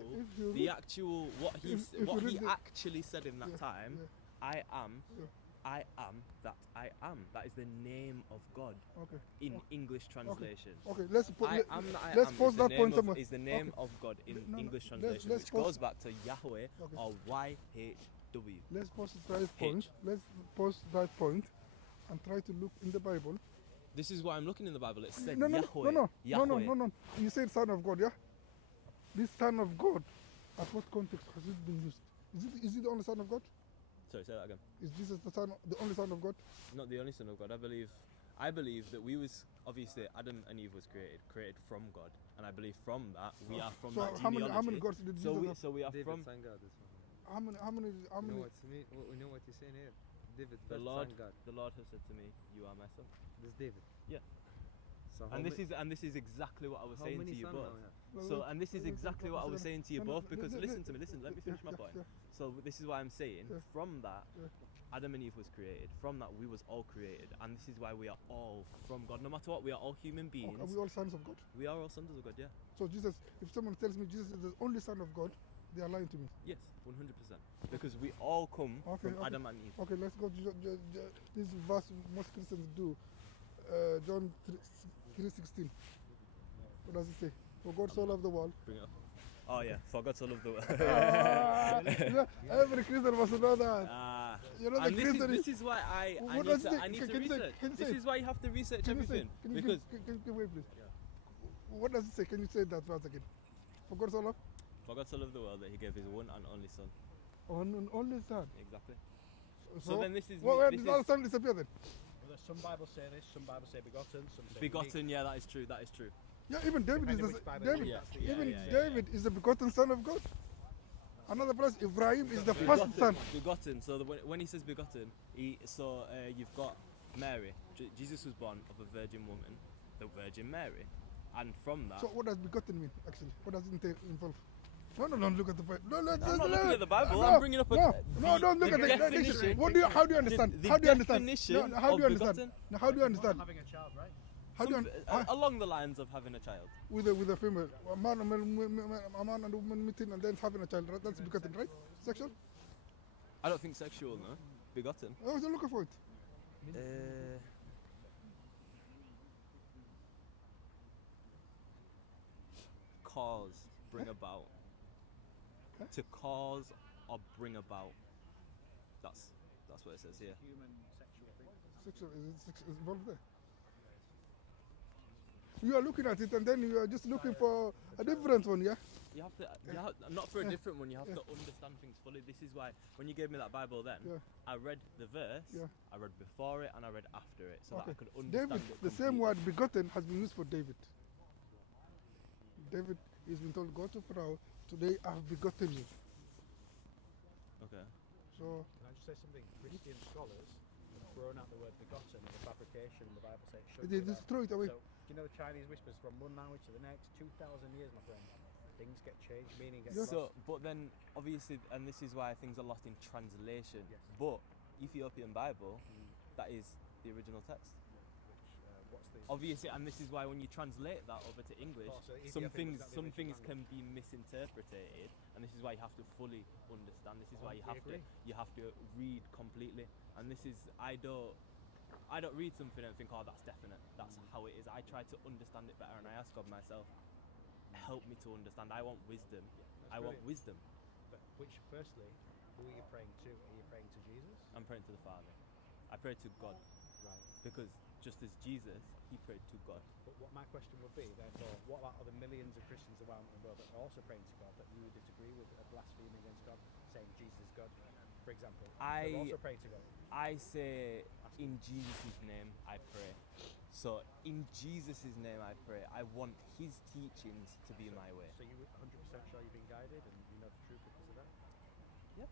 what he if you what he read the- actually said in that Yeah, time, yeah. I am. Yeah. I am that I am. That is the name of God Okay. in English translation. Okay, let's put. I am that I let's am pause is the that name point of, somewhere. is the name Okay. of God in No, English let's translation, pause- which goes back to Yahweh Okay. or YHW. Let's pause that point. Let's pause that point, and try to look in the Bible. This is why I'm looking in the Bible. It said No. Yahweh. You said Son of God, yeah? This Son of God, at what context has it been used? Is it the only Son of God? Sorry, say that again. Is Jesus the only Son of God? Not the only Son of God. I believe that we was obviously Adam and Eve was created from God, and I believe from that we are from So that how genealogy. many gods did Jesus have? So we are David from sang God. This one. How many? You know what me? We know what you're saying here. David the first Lord. sang God. The Lord has said to me, "You are my son." This is David. Yeah. So And this is exactly what I was how saying many to you sons both. now we have? So, and this is exactly what I was saying to you both, because let listen to me, let me finish my point. Yeah. So this is why I'm saying, Yeah. from that, Yeah. Adam and Eve was created. From that, we was all created, and this is why we are all from God. No matter what, we are all human beings. Are we all sons of God? We are all sons of God. Yeah. So Jesus, if someone tells me Jesus is the only Son of God, they are lying to me. Yes, 100%. Because we all come from Adam and Eve. Okay, let's go to this verse most Christians do. John 3:16. What does it say? For God so loved the world. Bring it up. Oh yeah, for God so loved the world. Yeah, every Christian must know that. You know the And Christian this is why I What does it say? need to Can you say- research. can you This say is why you have to research Can you say? everything. Can you Because wait, please? What does it say? Can you say that verse again? For God so loved for God so loved the world that He gave His one and only Son. only Son. Exactly. So then this is where this did all is Son disappear then? Well, some Bibles say this, some Bibles say begotten, some say begotten. Yeah, that is true. That is true. Yeah, even David is Depending the which Bible David. you read, that's the- Even yeah. David is the begotten Son of God. Another place, Ibrahim is the first son. Begotten. So when he says begotten, you've got Mary. Jesus was born of a virgin woman, the Virgin Mary, and from that. So what does begotten mean actually? What does it involve? No, don't look at the Bible. No, I'm not looking at the Bible. No, I'm bringing up no, don't look at the definition. definition. How do you understand? The How do you understand? definition No, how do you of understand? begotten. No, how do you understand? having a child, right? How do you Along the lines of having a child. with a female, a man and a woman meeting and then having a child, right? That's begotten, right? Sexual? I don't think sexual, no. Begotten. I was looking for it. Cause, bring about. Huh? To cause or bring about. That's what it says here. Human sexual thing. Sexual is involved there. You are looking at it and then you are just looking for a different one, yeah? You have to, not for a different one, you have to understand things fully. This is why, when you gave me that Bible then, Yeah. I read the verse, Yeah. I read before it, and I read after it, so that I could understand David, it the same completely. word begotten has been used for David. David is been told, go to Pharaoh, today I have begotten you. Okay. So, Can I just say something? Christian scholars have thrown out the word begotten as a fabrication in the Bible, say it shouldn't they be just there. throw it away. So, do you know the Chinese whispers from one language to the next? 2,000 years, my friend. Things get changed, meaning gets Yes. lost. So, but then, obviously, and this is why things are lost in translation, Yes. but Ethiopian Bible, Mm. that is the original text. Which, what's the Obviously, and this is why when you translate that over to English, Oh, so some Ethiopian things was not the some original things language? can be misinterpreted, and this is why you have to fully understand. This is why We you have to read completely. And this is I don't read something and think, oh, that's definite. That's how it is. I try to understand it better, and I ask God myself, help me to understand. I want wisdom. I want brilliant. wisdom. But which, firstly, who are you praying to? Are you praying to Jesus? I'm praying to the Father. I pray to God Right. because just as Jesus, he prayed to God. But what my question would be, therefore, what about other millions of Christians around the world that are also praying to God that you would disagree with, blaspheming against God, saying Jesus is God, for example? They're also praying to God. I say, in Jesus' name I pray. So, in Jesus' name I pray. I want his teachings to be my way. So you 100% sure you've been guided and you know the truth because of that? Yep.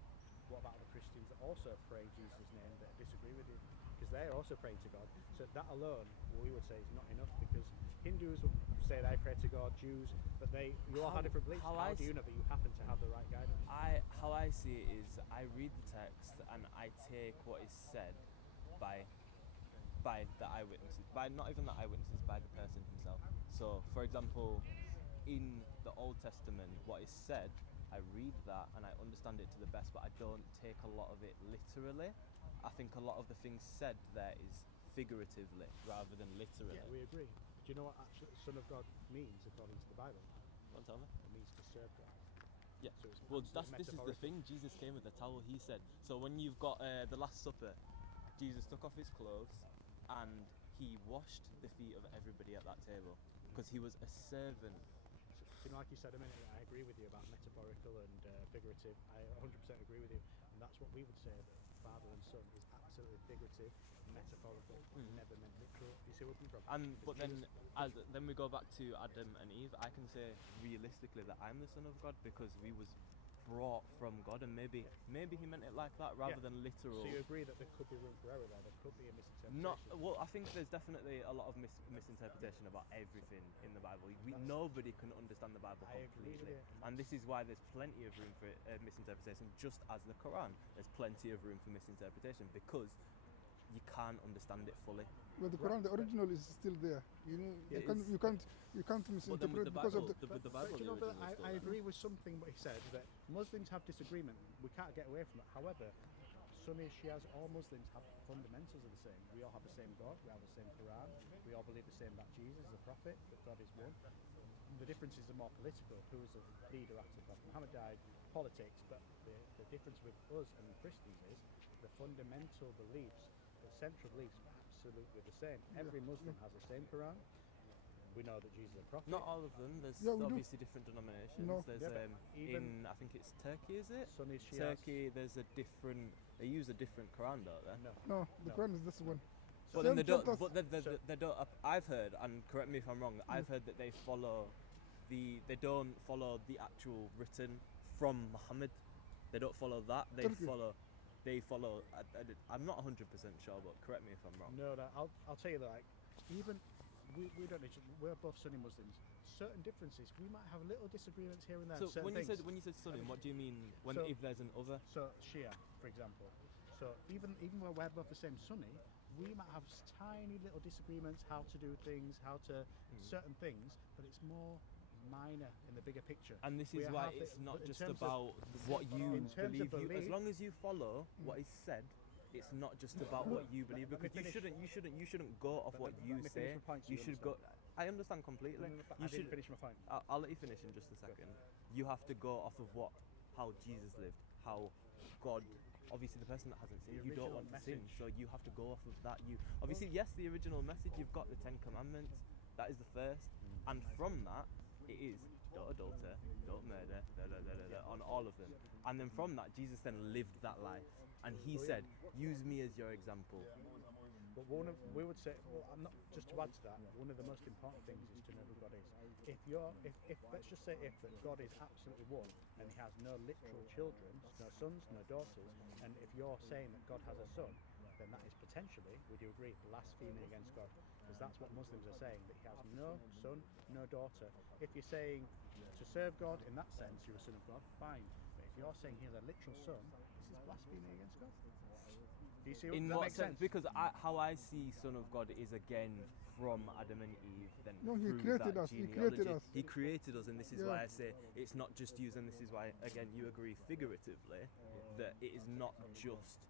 What about other Christians that also pray in Jesus' name that disagree with you? Because they're also praying to God. So that alone, we would say, is not enough because Hindus would say they pray to God, Jews, but you all have different beliefs. how How I do you know that you happen to have the right guidance? How I see it is I read the text and I take what is said by the eyewitnesses, by not even the eyewitnesses, by the person himself. So, for example, in the Old Testament, what is said, I read that and I understand it to the best, but I don't take a lot of it literally. I think a lot of the things said there is figuratively rather than literally. Yeah, we agree. Do you know what actually Son of God means according to the Bible? Don't tell me. It means to serve God. Yeah. So it's Well, absolutely this is the metaphorical. thing. Jesus came with a towel. He said. So when you've got the Last Supper, Jesus took off his clothes and he washed the feet of everybody at that table because he was a servant. So, like you said a minute ago, I agree with you about metaphorical and figurative. I 100% agree with you, and that's what we would say. That son is absolutely figurative, metaphorical, never meant literal. Do you see where I'm from? And It's but then, Jesus- then we go back to Adam and Eve. I can say realistically that I'm the son of God because we was brought from God, and maybe he meant it like that rather Yeah. than literal. So you agree that there could be room for error there? There could be a misinterpretation. Not well. I think there's definitely a lot of misinterpretation about everything in the Bible. Nobody can understand the Bible I agree with completely, you, and this is why there's plenty of room for misinterpretation. Just as the Quran, there's plenty of room for misinterpretation because you can't understand it fully. Well, the Quran, the original is still there. You know, It you is. can't But then with misinterpret the because of Bible, the. with the Bible, But you the know, but original is still I there. agree with something what he said, that Muslims have disagreement. We can't get away from it. However, Sunnis, Shias, all Muslims have fundamentals of the same. We all have the same God, we have the same Quran, we all believe the same that Jesus is a prophet, that God is one. The differences are more political. Who is the leader after Prophet Muhammad died? Politics. But the difference with us and the Christians is the fundamental beliefs, the central beliefs are absolutely the same. Every Muslim has the same Quran. We know that Jesus is a prophet. Not all of them. There's Yeah, we do. obviously different denominations. No. There's Yeah, but even in I think it's Turkey, is it? Sunnis, Shias. Turkey. There's a different. They use a different Quran, don't they? No. No, the No. Quran is this one. But then Same they don't. chapters. But So- they don't. I've heard, and correct me if I'm wrong. I've heard that they follow They don't follow the actual written from Muhammad. They don't follow that. They Turkey. follow. I'm not 100% sure, but correct me if I'm wrong. No, I'll tell you that. Like, even we don't. We're both Sunni Muslims. Certain differences. We might have little disagreements here and there. So certain when you things. said Sunni, what do you mean So- if there's an other? So Shia, for example. So even though we're both the same Sunni, we might have tiny little disagreements how to do things, how to certain things, but it's more minor in the bigger picture. And this We is why have it's it- not in just terms of- about what you in terms of believe. As belief- long as you follow what is said, it's not just about what you believe. Let me Because you finish. shouldn't go off But what let you me finish say. my point so You you should go. I understand completely. But You I should. didn't finish my point. I'll let you finish in just a second. You have to go off of how Jesus lived, how God. Obviously, the person that hasn't sinned, The you don't original want to sin, message. so you have to go off of that. You obviously, yes, the original message. You've got the Ten Commandments. That is the first, and from that, it is don't adulter, don't murder, on all of them. And then from that, Jesus then lived that life, and he said, "Use me as your example." But we would say, well, I'm not just to add to that. One of the most important things is to know who God is. If let's just say that God is absolutely one and He has no literal children, no sons, no daughters, and if you're saying that God has a son, then that is potentially, would you agree, blaspheming against God? Because that's what Muslims are saying, that He has no son, no daughter. If you're saying to serve God in that sense, you're a son of God, fine. But if you're saying He has a literal son, this is blaspheming against God. Do you see In does that what make sense? Because how I see Son of God is again from Adam and Eve. Then No, He through created that us, He genealogy. created us. He created us, and this is Yeah. why I say it's not just used, and this is why again you agree figuratively that it is not just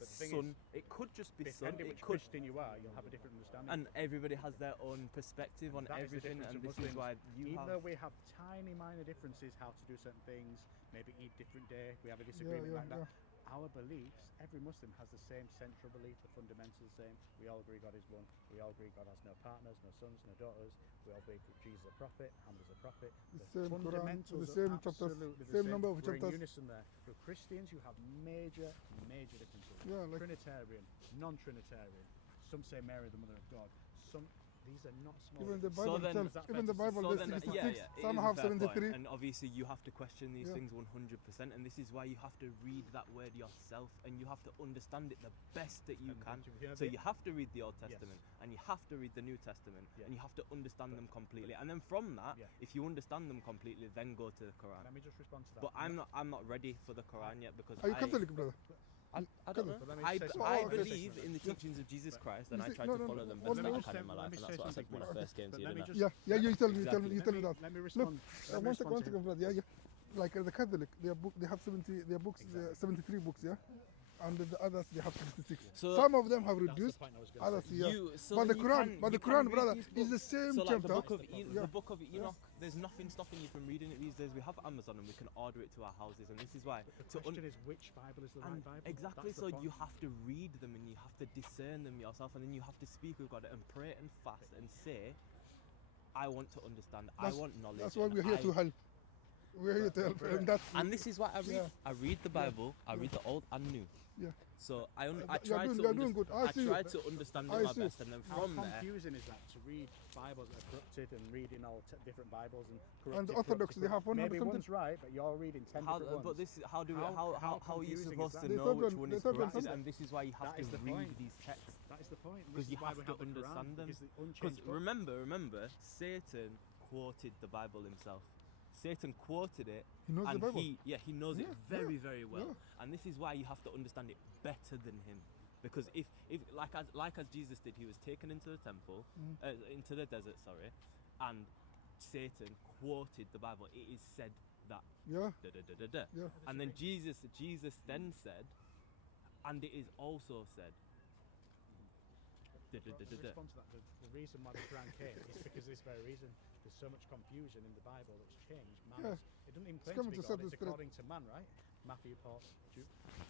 But the thing son. is, It could just be son. depending It which could, Christian you are, you'll have a different understanding. and everybody has their own perspective on That is the everything, difference and of this is Muslims. why you Even have. though we have tiny minor differences how to do certain things, maybe eat different day, we have a disagreement like that. Our beliefs, every Muslim has the same central belief, the fundamentals are the same. We all agree God is one. We all agree God has no partners, no sons, no daughters. We all believe that Jesus is a prophet, Muhammad is a prophet. The same Quran, fundamentals the same are chapters, absolutely the same number of We're chapters. in unison there. For Christians, you have major differences. Yeah, like- Trinitarian, non-Trinitarian. Some say Mary, the mother of God. These are not small. Even the So Bible then- itself, Is that even the fair to Bible, So there's then, 66, it some is a have fair point, 73. and obviously you have to question these Yeah. things 100%, and this is why you have to read that word yourself, and you have to understand it the best that you And can. do you have So it? you have to read the Old Yes. Testament, and you have to read the New Testament, Yeah. and you have to understand them completely. And then from that, Yeah. if you understand them completely, then go to the Quran. Let me just respond to that. But I'm not ready for the Quran yet because Are you Catholic, brother? I don't know. But let me I say something. I Oh, okay. believe in the teachings of Jesus Christ, and You I see- try no, to no, follow no, them let best me that I just can in my let life, me and say that's what I said something, when I please. first came to But you. let me didn't I? just- Yeah, you tell me, you tell me that. Let me Look, respond. one second, brother. Yeah. Like the Catholic, they have 70, their books, Exactly. 73 books, yeah, and the others they have 66. So- Some of them have That's the reduced, point I was gonna others say. yeah. So But the then you Quran, can- but the you can Quran, read brother, these is the books. same So like chapter. the book of Yeah. the book of Enoch, there's nothing stopping you from reading it these days. We have Amazon and we can order it to our houses, and this is why. The question is, which Bible is the right and Bible? exactly, That's the so point. you have to read them and you have to discern them yourself, and then you have to speak with God and pray and fast and say, I want to understand, I That's- want knowledge. That's why and we're here I- to help. We're here to help, and that's And this is why I read. Yeah. I read the Bible. I read the Old and New. yeah. So I You're try doing- to you're doing good. I see you. try to understand I it my see. best, and then How from there, confusing is that to read Bibles that are corrupted and reading all different Bibles and corrupted? And the Orthodox, corrupted, they have 100 Maybe something. one's right, but you're reading 10 how, different ones. but this is how do we, How how are you confusing is supposed that? to They know thought which one- one they is thought one corrupted? something. And this is why you have That to is the read point. these texts. That is the point. Because This you is why have we to have the Quran, understand them. because the Because unchanged book. remember, Satan quoted the Bible himself. Satan quoted it, He knows the and Bible. he knows it Yeah, very, yeah, very well. yeah. And this is why you have to understand it better than him. Because if like as Jesus did, he was taken into the temple, into the desert, sorry, and Satan quoted the Bible. It is said that Yeah, da da da da da. yeah. And then Jesus then said, and it is also said. Da, da, da, To da, da. respond to that, the reason why the Quran came is because of this very reason. There's so much confusion in the Bible that's changed. Man Yeah. it doesn't even It's claim to coming be to God, set the it's spirit. according to man, right? Matthew, Paul,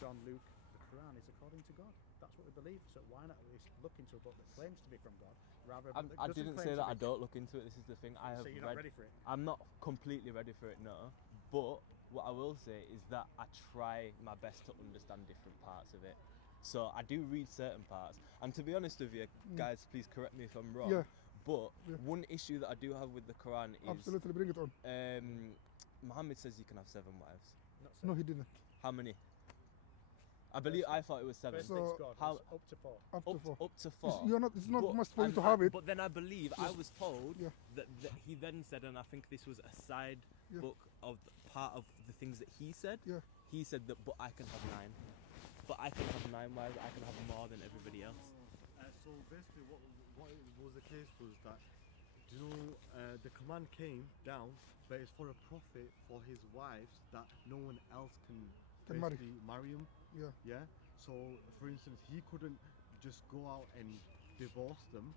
John, Luke, the Quran is according to God. That's what we believe. So why not at least look into a book that claims to be from God, rather than I didn't say that I don't look into it. This is the thing. I have So you're read. not ready for it? I'm not completely ready for it, no. But what I will say is that I try my best to understand different parts of it. So I do read certain parts. And to be honest with you, guys, please correct me if I'm wrong. Yeah. But Yeah. one issue that I do have with the Quran is Absolutely, bring it on. Muhammad says you can have 7 wives. Not so. No, he didn't. How many? I thought it was 7. First So, thing's God, how- it's up to 4. Up to 4. Up to 4. It's not But- must for you and to have it. But then I believe I was told Yeah. that he then said, and I think this was a side Yeah. book of part of the things that he said. Yeah. He said that, but I can have 9. But I can have 9 wives. I can have more than everybody else. So basically, what was the case was that, do you know, the command came down, but it's for a prophet for his wives that no one else can Marry. basically marry him. Yeah. Yeah. So, for instance, he couldn't just go out and divorce them.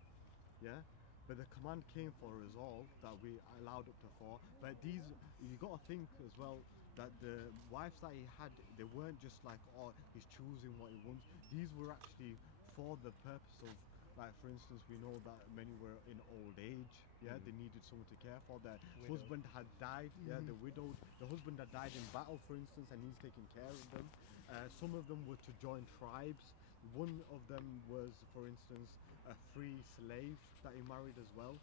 Yeah. But the command came for us all that we allowed up to 4. But these, you got to think as well that the wives that he had, they weren't just like, oh, he's choosing what he wants. These were actually for the purpose of, like, for instance, we know that many were in old age. Yeah, they needed someone to care for. Their husband had died. Yeah, the widowed. The husband had died in battle, for instance, and he's taking care of them. Some of them were to join tribes. One of them was, for instance, a free slave that he married as well.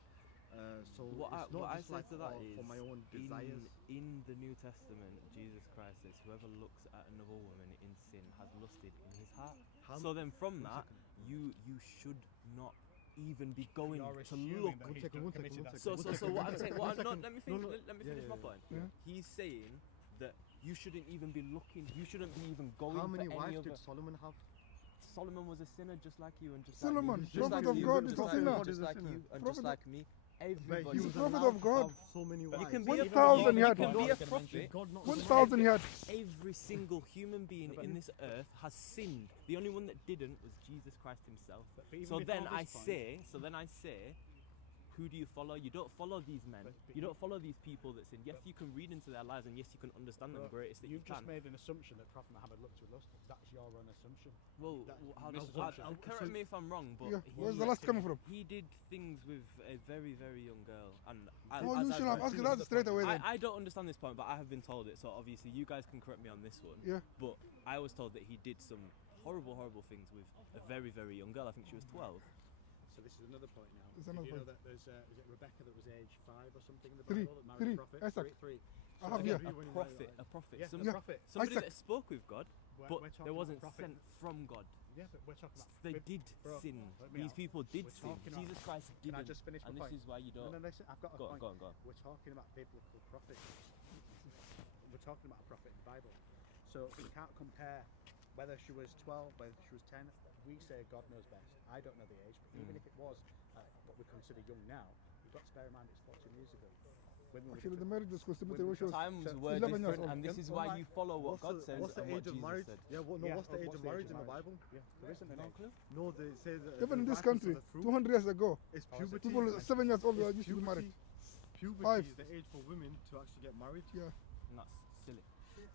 So What it's I not just say like to that oh, is, for my own desires. in the New Testament, Jesus Christ says, "Whoever looks at another woman in sin has lusted in his heart." So then, from that, you should not even be going You're to assuming look. that One he's second, one committed second, that one So second. what I'm saying, One no, second. let me No, finish. no. Let me Yeah, finish yeah, my yeah. point. Yeah. He's saying that you shouldn't even be looking. You shouldn't be even going. How many for any wives other. did Solomon have? Solomon was a sinner just like you and just Solomon, like me. Just prophet like of you, God, just is a like sinner. God is just a like sinner. you and Prophet just of- like me. But Everybody. he was prophet allowed of God. to have so many You wives. can be 1,000 he you had. can be a Did prophet. God not 1,000 he had. Every single human being in this earth has sinned. The only one that didn't was Jesus Christ himself. But even So before then this I point- say, who do you follow? You don't follow these men. But You don't follow these people that sin. Yes, you can read into their lives, and yes, you can understand them Bro, greatest that you You've just can. made an assumption that Prophet Muhammad looked with lust. That's your own assumption. Well, That- how this does is what- correct me if I'm wrong, but Yeah. he, Where's the last coming from? he did things with a very, very young girl, and Oh, you should have asked that straight away then. I don't understand this point, but I have been told it, so obviously you guys can correct me on this one. Yeah. But I was told that he did some horrible, horrible things with a very, very young girl. I think she was 12. So this is another point now. There's Did another you know point. that there's is it Rebecca that was age 5 or something in the Three, Bible that married three, a prophet? Isaac. Three. I have Again, here. a prophet, Yeah, somebody, a prophet. somebody Isaac. that spoke with God, We're- but we're talking they wasn't about prophet. sent from God. Yeah, but we're talking about. They bib- did bro, sin. let me These out. people did We're sin. talking about- Jesus Christ Can didn't. I just finish my and point? this is why you No, don't. no, listen. I've got a Go on, point. go on, go on. We're talking about biblical prophets. We're talking about a prophet in the Bible. So we can't compare whether she was 12, whether she was 10. We say God knows best. I don't know the age, but even if it was what we consider young now, you've got to bear in mind it's 14 years ago. Women were Actually, the different. marriage was consummated when she was Times So were 11 years different, old. and this is why you follow what God says What's the and what age of Jesus marriage? said. Yeah, well, no, Yeah, what's the age what's of the age marriage of in the marriage? Bible? Yeah, there isn't an No age. clue. No, they say that even in this ripeness of country, the fruit 200 years ago, is puberty. people 7 years old It's used to be married. Puberty 5. is the age for women to actually get married. Yeah. And that's silly.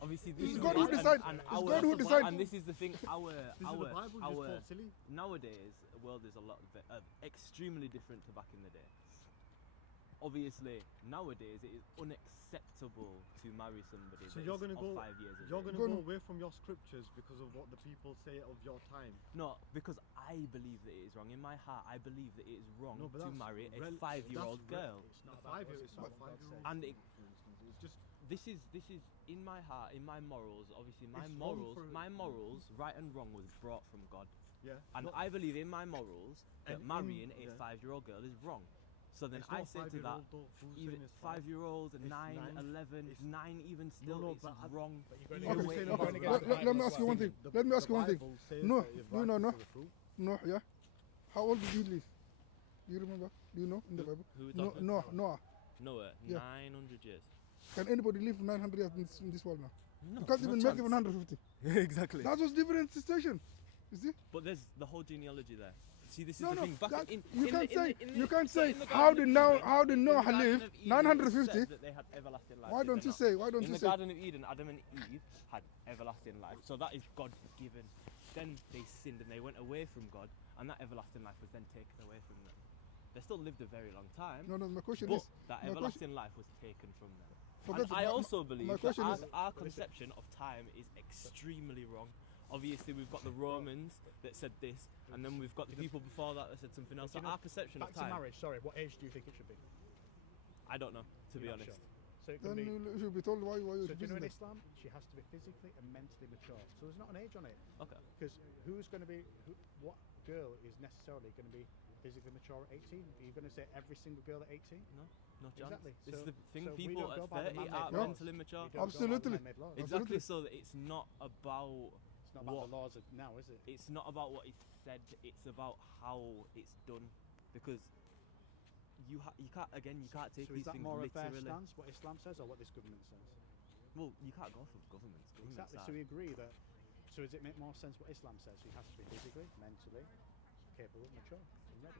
Obviously, It's this is God the- who decide. and It's our- God who decide. And this is the thing. This is the Bible just called silly. Nowadays, the world is a lot extremely different to back in the day. obviously nowadays it is unacceptable to marry somebody So that you're is gonna of go. 5 years of You're age. gonna go away from your scriptures because of what the people say of your time. No, because I believe that it is wrong. In my heart, I believe that it is wrong No, but to that's marry a rel- 5-year-old that's girl. It's A not about 5 year, us, it's about not a what God 5-year-old. says. And it, for instance, it's just this is in my heart, in my morals. Obviously, my It's wrong morals, for- my morals, right and wrong, was brought from God. yeah. And not- I believe in my morals that And in- marrying a yeah. 5-year-old girl is wrong. So then It's I not say to that, 5-year-old though. Who's even saying it's 5? 5-year-olds, It's 9, 9. 11, It's- 9 even still, no, it's but I- wrong. But you're Okay, going saying you're about going the against Bible. the let me Bible ask as you well. one thing. Let me ask you one thing. Bible says No, that it's no, right no, to no. the fruit. Noah, yeah. How old did he live? Do you remember? Do you know in the Bible? Who we No, talking? Noah. Noah, Yeah. 900 years. Can anybody live 900 years in this world now? No, You can't no even make chance. even 150. Exactly. That was different situation. You see? But there's the whole genealogy there. See, this is No, the no. thing. Back that- in, you in can't the, say. in the, You can't so say. in the How Garden did of now? Eden- How did in the Noah Garden live of Eden, it 950? said that they had everlasting life. Why did don't they you not? say? Why don't In you the say? Garden of Eden, Adam and Eve had everlasting life. So that is God given. Then they sinned and they went away from God, and that everlasting life was then taken away from them. They still lived a very long time, No, no. My question but is. that my everlasting life was taken from them. Forget And I also believe that question is- our conception of time is extremely wrong. Obviously, we've got the Romans that said this, and then we've got the people before that that said something else. So you know, our perception Back of to time, marriage, sorry, what age do you think it should be? I don't know, to be You're not honest. sure. So it Then can be. you should be told why you So do you know in business. Islam, she has to be physically and mentally mature. So there's not an age on it. Okay. Because who's going to be, what girl is necessarily going to be physically mature at 18? Are you going to say every single girl at 18? No, no chance. Exactly. This is So- the thing. so we People don't go at by the 30 man-made are laws. mentally mature. We don't go by the Absolutely. man-made laws. Exactly. Absolutely. So that it's not about. It's not about the laws of now, is it? It's not about what is said. It's about how it's done, because you can't take So these is that things more of their literally. stance, what Islam says, or what this government says? Well, you can't go for governments. Exactly. So we agree that. So does it make more sense what Islam says? She has to be physically, mentally capable, mature, and ready.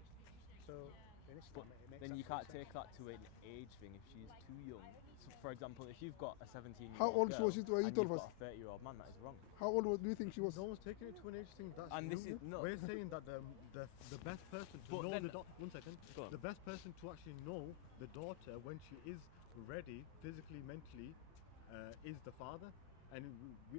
So in Islam, it makes Then you absolute can't sense. take that to an age thing if she's too young. So for example, if you've got a 17-year-old How old girl was she when you and told you've us? got a 30-year-old man, that is wrong. How old do you think she was? No one's taking it to an age thing. That's And this you. is- no. We're saying that the best person to But know then- the daughter. 1 second. Go on. The best person to actually know the daughter when she is ready, physically, mentally, is the father. And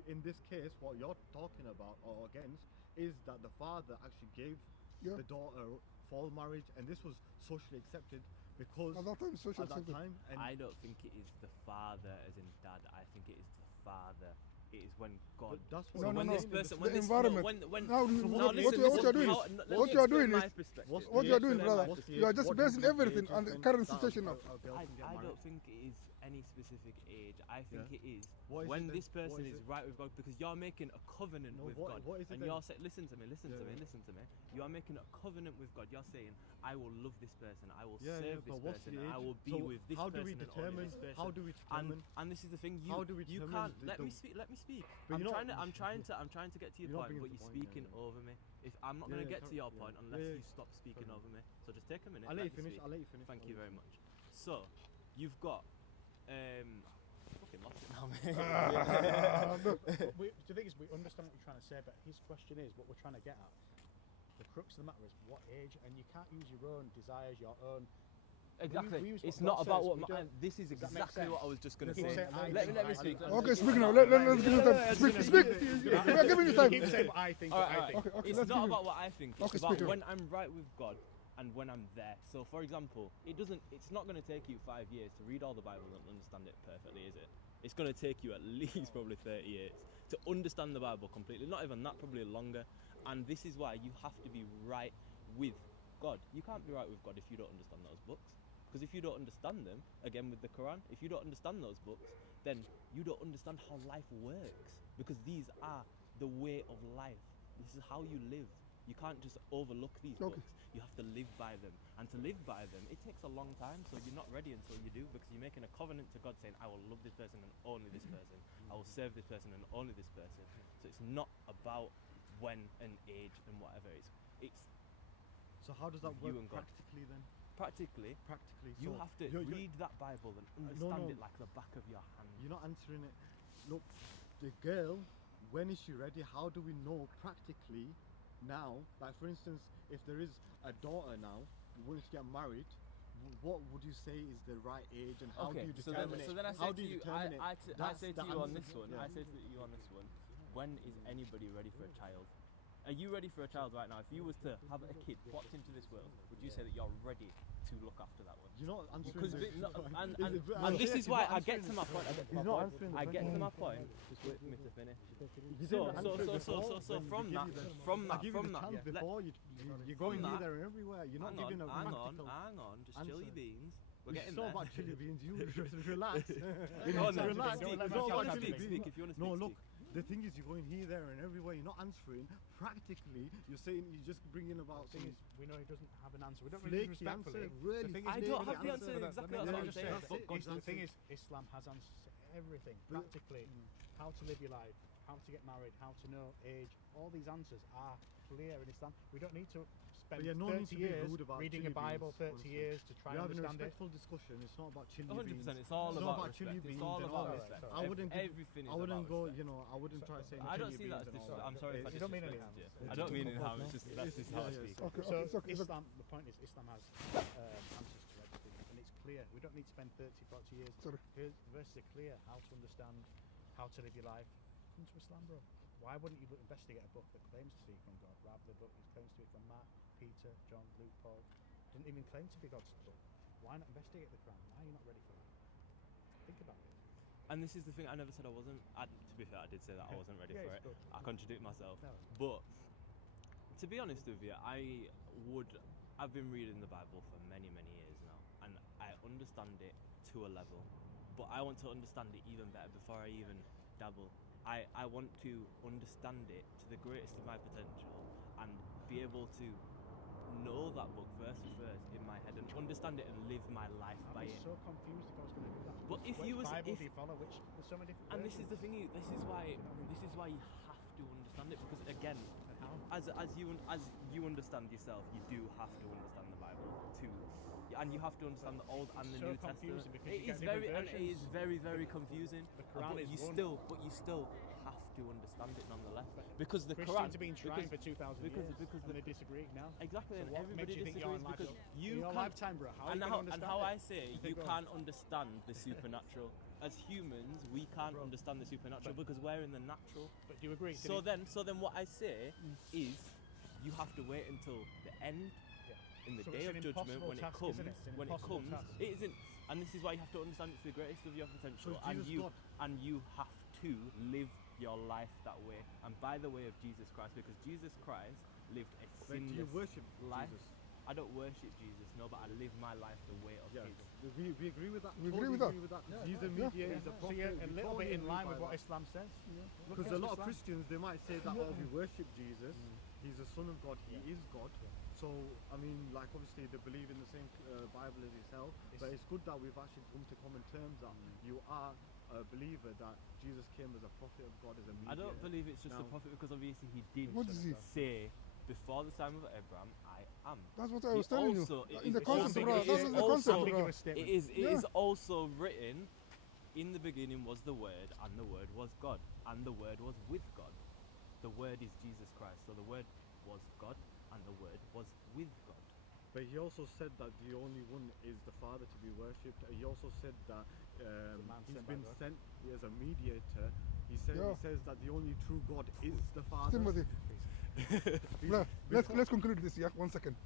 in this case, what you're talking about or against is that the father actually gave Yeah. the daughter for marriage, and this was socially accepted because At that time, social at that accepted. time, and I don't think it is the father as in dad. I think it is the father. It is when God. But that's so what No, when no, this no. person, The when this environment. when Now, So now what listen, you're listen, doing how- is- let what me you're explain doing my is- perspective. what the you're age doing, then? brother, What's the you are age? just What do you basing think the everything age on is the when current that situation now. a girl can get I married? don't think it is any specific age. I think Yeah. it is What is when it then? this What person is is it? right with God, because you're making a covenant No, with what- God, what is it and then? you're saying, listen to me, Yeah, yeah. listen to me. You are making a covenant with God. You're saying, I will love this person, I will Yeah, serve yeah, this but what's person, the and I age? will be So with this how person do we and only determine? this person. How do we determine? And this is the thing. You How do we you determine can't let me the- speak. Let me speak. But you're I'm not- trying to get to your You're not point, bringing but the you're point, yeah, speaking yeah. over me. If I'm not Yeah, going to yeah, get to your yeah. point Yeah, unless yeah, you stop speaking enough. over me. So just take a minute. I'll let you me finish. speak. I'll let you finish. Thank I'll you let very much. So, you've got, fucking lost it now, mate. But the thing is, we understand what you're trying to say, but his question is what we're trying to get at. The crux of the matter is what age, and you can't use your own desires, your own. Exactly. we use It's what not God about says, what we don't- this is Does that make exactly what I sense? was just going to You keep say. saying, I Let think, me I speak. think. Okay, speak now. Let's give you time. Speak. Speak. We are giving you You time. keep saying what I think, All what right, I all think. Okay, okay, It's let's not give you- about what I think. It's Okay, about speak. when I'm right with God and when I'm there. So, for example, it's not going to take you 5 years to read all the Bible and understand it perfectly, is it? It's going to take you at least probably 30 years to understand the Bible completely. Not even that, probably longer. And this is why you have to be right with God. You can't be right with God if you don't understand those books. Because if you don't understand them, again with the Quran, if you don't understand those books, then you don't understand how life works. Because these are the way of life. This is how you live. You can't just overlook these Okay. books. You have to live by them. And to live by them, it takes a long time. So you're not ready until you do, because you're making a covenant to God saying, I will love this person and only this person. I will serve this person and only this person. So it's not about when and age and whatever. It's So how does that You work and God. practically then? practically, Practically, you so have to you're- read that Bible and no, understand no. it like the back of your hand. You're not answering it. Look, the girl, when is she ready? How do we know practically now? Like for instance, if there is a daughter now who wants to get married, what would you say is the right age, and how do Okay, you so then, determine it? so then I How say do to you you, determine it? I That's say the to you on answer. this one, Yeah. I say to you on this one, when is anybody ready for a child? Are you ready for a child right now? If you was to have a kid plopped into this world, would you say that you're ready to look after that one? You're not answering Because the- no, and, Is and, it- and this Sheikh, is you're why not I get answering to my the- point. I get to He's my not point. answering the I get to question. my point. Just wait for me to finish. You So, didn't so, answer so, it so, before so, so when we from give that, you the- from I that, give you from the that, chance let- before, you're going that- here, there, and everywhere. You're not giving a hang practical on, just chill your answer. beans. We're It's getting so there. about chili beans. You just relax. Go on then, Relax. speak, Don't let It's me all talk about about chili it. beans. Speak if you want to No, speak. look. The thing is, you're going here, there, and everywhere. You're not answering. Practically, you're saying you're just bringing about The thing some is, we know he doesn't have an answer. We don't really flaky answer. disrespectfully. Really, The thing I is, don't we have the don't- answer, but exactly let that's me what I'm just saying. say, That's what God's the thing answer. is, Islam has answers to everything. But- Practically, how to live your life, how to get married, how to know age. All these answers are clear in Islam. We don't need to spend yeah, no need 30 to be years rude about reading a chili Bible, beans, 30 honestly. years to try You're and having a understand it. respectful discussion. It's not about chili 100%. beans. It's all It's not about about respect. chili It's beans all and about all that. respect. Sorry. I wouldn't. Everything is I wouldn't about go. respect. You know, I wouldn't try saying. I don't chili see that as beans and all disrespect. that. I'm sorry if I You don't mean any disrespected you. harm. I don't mean any harm. It's just that's just how I Yeah, speak. yeah, Okay, So okay, it's okay. It's okay. Islam, the point is, Islam has answers to everything, and it's clear. We don't need to spend 30, 40 years. Sorry. The verses are clear. How to understand, how to live your life. Come to Islam, bro. Why wouldn't you investigate a book that claims to be from God, rather than a book that claims to be from Mark, Peter, John, Luke, Paul? Doesn't even claim to be God's book. Why not investigate the Quran? Why are you not ready for that? Think about it. And this is the thing. I never said I wasn't. To be fair, I did say that I wasn't ready Yeah, for it's it. good. I contradict myself. No. But to be honest with you, I've been reading the Bible for many, many years now, and I understand it to a level. But I want to understand it even better before I even dabble. I want to understand it to the greatest of my potential and be able to know that book verse for verse in my head and understand it and live my life by I'd be it. so confused if I was going to do that. But if Which you was- Bible if- do you follow? Which there's so many different. And this is the versions. thing. This is why you have to understand it, because again, And how? as you understand yourself, you do have to understand the Bible too, and you have to understand the Old and the so New Testament. confusing because It you is get different very and it is versions. very very confusing. The Quran but is you one. still have to understand it nonetheless, because the Christians Quran have been trying for 2,000 because- years, because and the- they disagree now. exactly, So and what everybody makes you think your disagrees own because life- you in your can't. lifetime, bro? How are And you how, gonna and understand how it? I say you Go on. can't understand the supernatural. As humans, we can't understand the supernatural because we're in the natural. But do you agree? So then what I say is, you have to wait until the end, Yeah. in the So day it's of an judgment, impossible when task, it comes. isn't it? It's an When it impossible comes, task. it isn't. And this is why you have to understand it to the greatest of your potential, So and Jesus you God. and you have to live your life that way, and by the way of Jesus Christ, because Jesus Christ lived a But do you sinless worship life. Jesus? I don't worship Jesus, no, but I live my life the way of Yeah, His. we agree with that. We agree Totally with that. agree with that. Yeah, He's a yeah. mediator, he's a So prophet. you're a we little totally bit in agree line by with what that. Islam says. Look Because into a lot of Islam. Christians, they might say that, oh, we worship Jesus, he's the Son of God, he is God. So, I mean, like, obviously, they believe in the same Bible as yourself, but it's good that we've actually come to common terms that you are a believer that Jesus came as a prophet of God, as a mediator. I don't believe it's just a Now- prophet, because obviously he did What is he? say before the time of Abraham, I am. That's what I He was telling also- you. it In the is concept, also- bro. it That is is the also- concept, bro. ambiguous statement. It Yeah. is also written, in the beginning was the Word, and the Word was God, and the Word was with God. The Word is Jesus Christ. So the Word was God, and the Word was with God. But he also said that the only one is the Father to be worshipped. He also said that man he's sent by been God. sent as a mediator. He Yeah. says that the only true God is the Father. Timothy, He's- let's conclude this. Yeah, 1 second.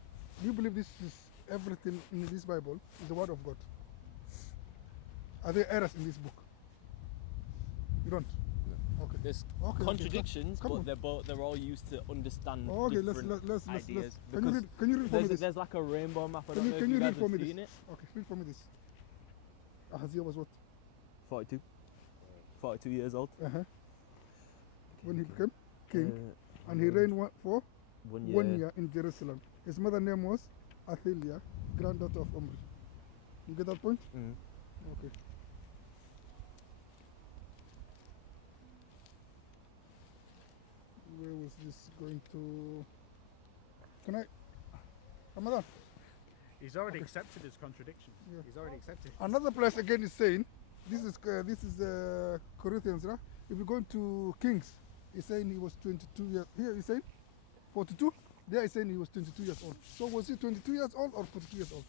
Do you believe this is everything in this Bible is the word of God? Are there errors in this book? You don't. Okay. There's Okay, contradictions, come but on. they're all used to understand Okay, let's different ideas. Can you read for me There's, this? there's like a rainbow map. I Can don't you know can if you you read guys for me have seen this? it. Okay, read for me this. Ahaziah was what? 42 years old. When he became king, and he Uh, reigned for 1 year. 1 year in Jerusalem. His mother name was Athaliah, granddaughter of Omri. You get that point? Mm. Okay. Where was this going to? Can I? Ramadan. He's already accepted his contradiction. Yeah. He's already accepted. Another place again is saying, this is Corinthians, right? If you go into Kings, he's saying he was 22 years. Here he's saying 42. There he's saying he was 22 years old. So was he 22 years old or 42 years old?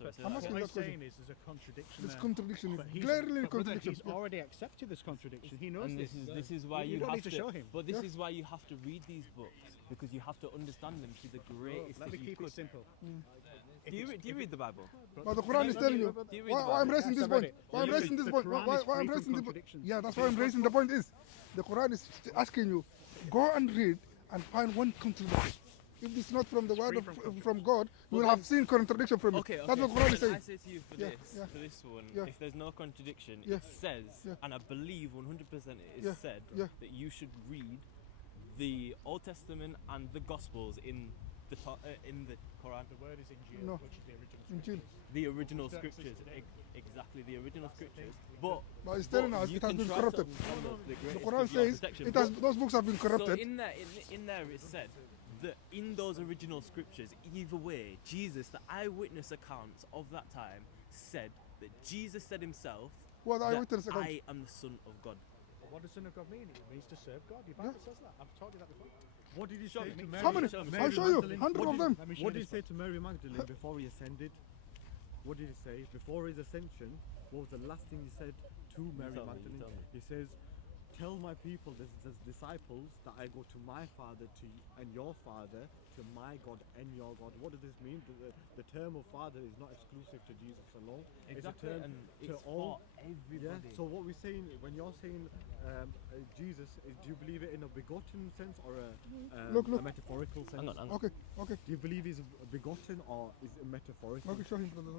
sorry, say I'm that asking what that I'm question. saying is there's a contradiction There's there. contradiction. But It's he's, glaringly but brother, contradiction. he's already accepted this contradiction. He knows and this. this is why You you don't have need to show him. But this Yeah. is why you have to read these books, because you have to understand them to the greatest Let as me you keep could. it simple. Do you read the Bible? But the Quran is telling you Do you read why the I'm Bible? raising Yes, this I read point. it. Why I'm The raising this Quran point. is Why free I'm from raising the point. contradictions. Yeah, that's why I'm raising the point is the Quran is asking you go and read and find one contradiction. If it's not from the word free of, from from God, you But will have seen contradiction from Okay, it. okay. That's what so Quran is then saying. I say to you Yeah, for this one, yeah. if there's no contradiction, Yeah, it says, yeah. and I believe 100% it is Yeah, said yeah. that you should read the Old Testament and the Gospels in the Quran, The word is Injil, No. which is the original Injil. scriptures. the original That exists scriptures, today. exactly the original scriptures. But But it's telling us you it has can been try to corrupted. understand the The greatest Quran of your says protection, it has, but- those books have been corrupted. So in there it said that in those original scriptures, either way, Jesus, the eyewitness accounts of that time, said that Jesus said himself What the that eyewitness account? I am the Son of God. But what does Son of God mean? It means to serve God. Your Bible says that. I've told you that before. What did he Show say me. to Mary? How many? Show me. I'll show you. Magdalene? 100 What of did- them. Let me show What you did he this say to Mary Magdalene before he ascended? What did he say? Before his ascension, what was the last thing he said to Mary tell me, you Magdalene? tell me. He says, tell my people, the disciples, that I go to my Father and your Father, to my God and your God. What does this mean? The term of Father is not exclusive to Jesus alone. Exactly, It's a term and to it's all. for everybody. Yeah. So what we're saying, when you're saying Jesus, do you believe it in a begotten sense or Look. a metaphorical sense? Hang on, hang on. Okay, okay. Do you believe he's begotten or is it metaphorical? Okay, show him, brother.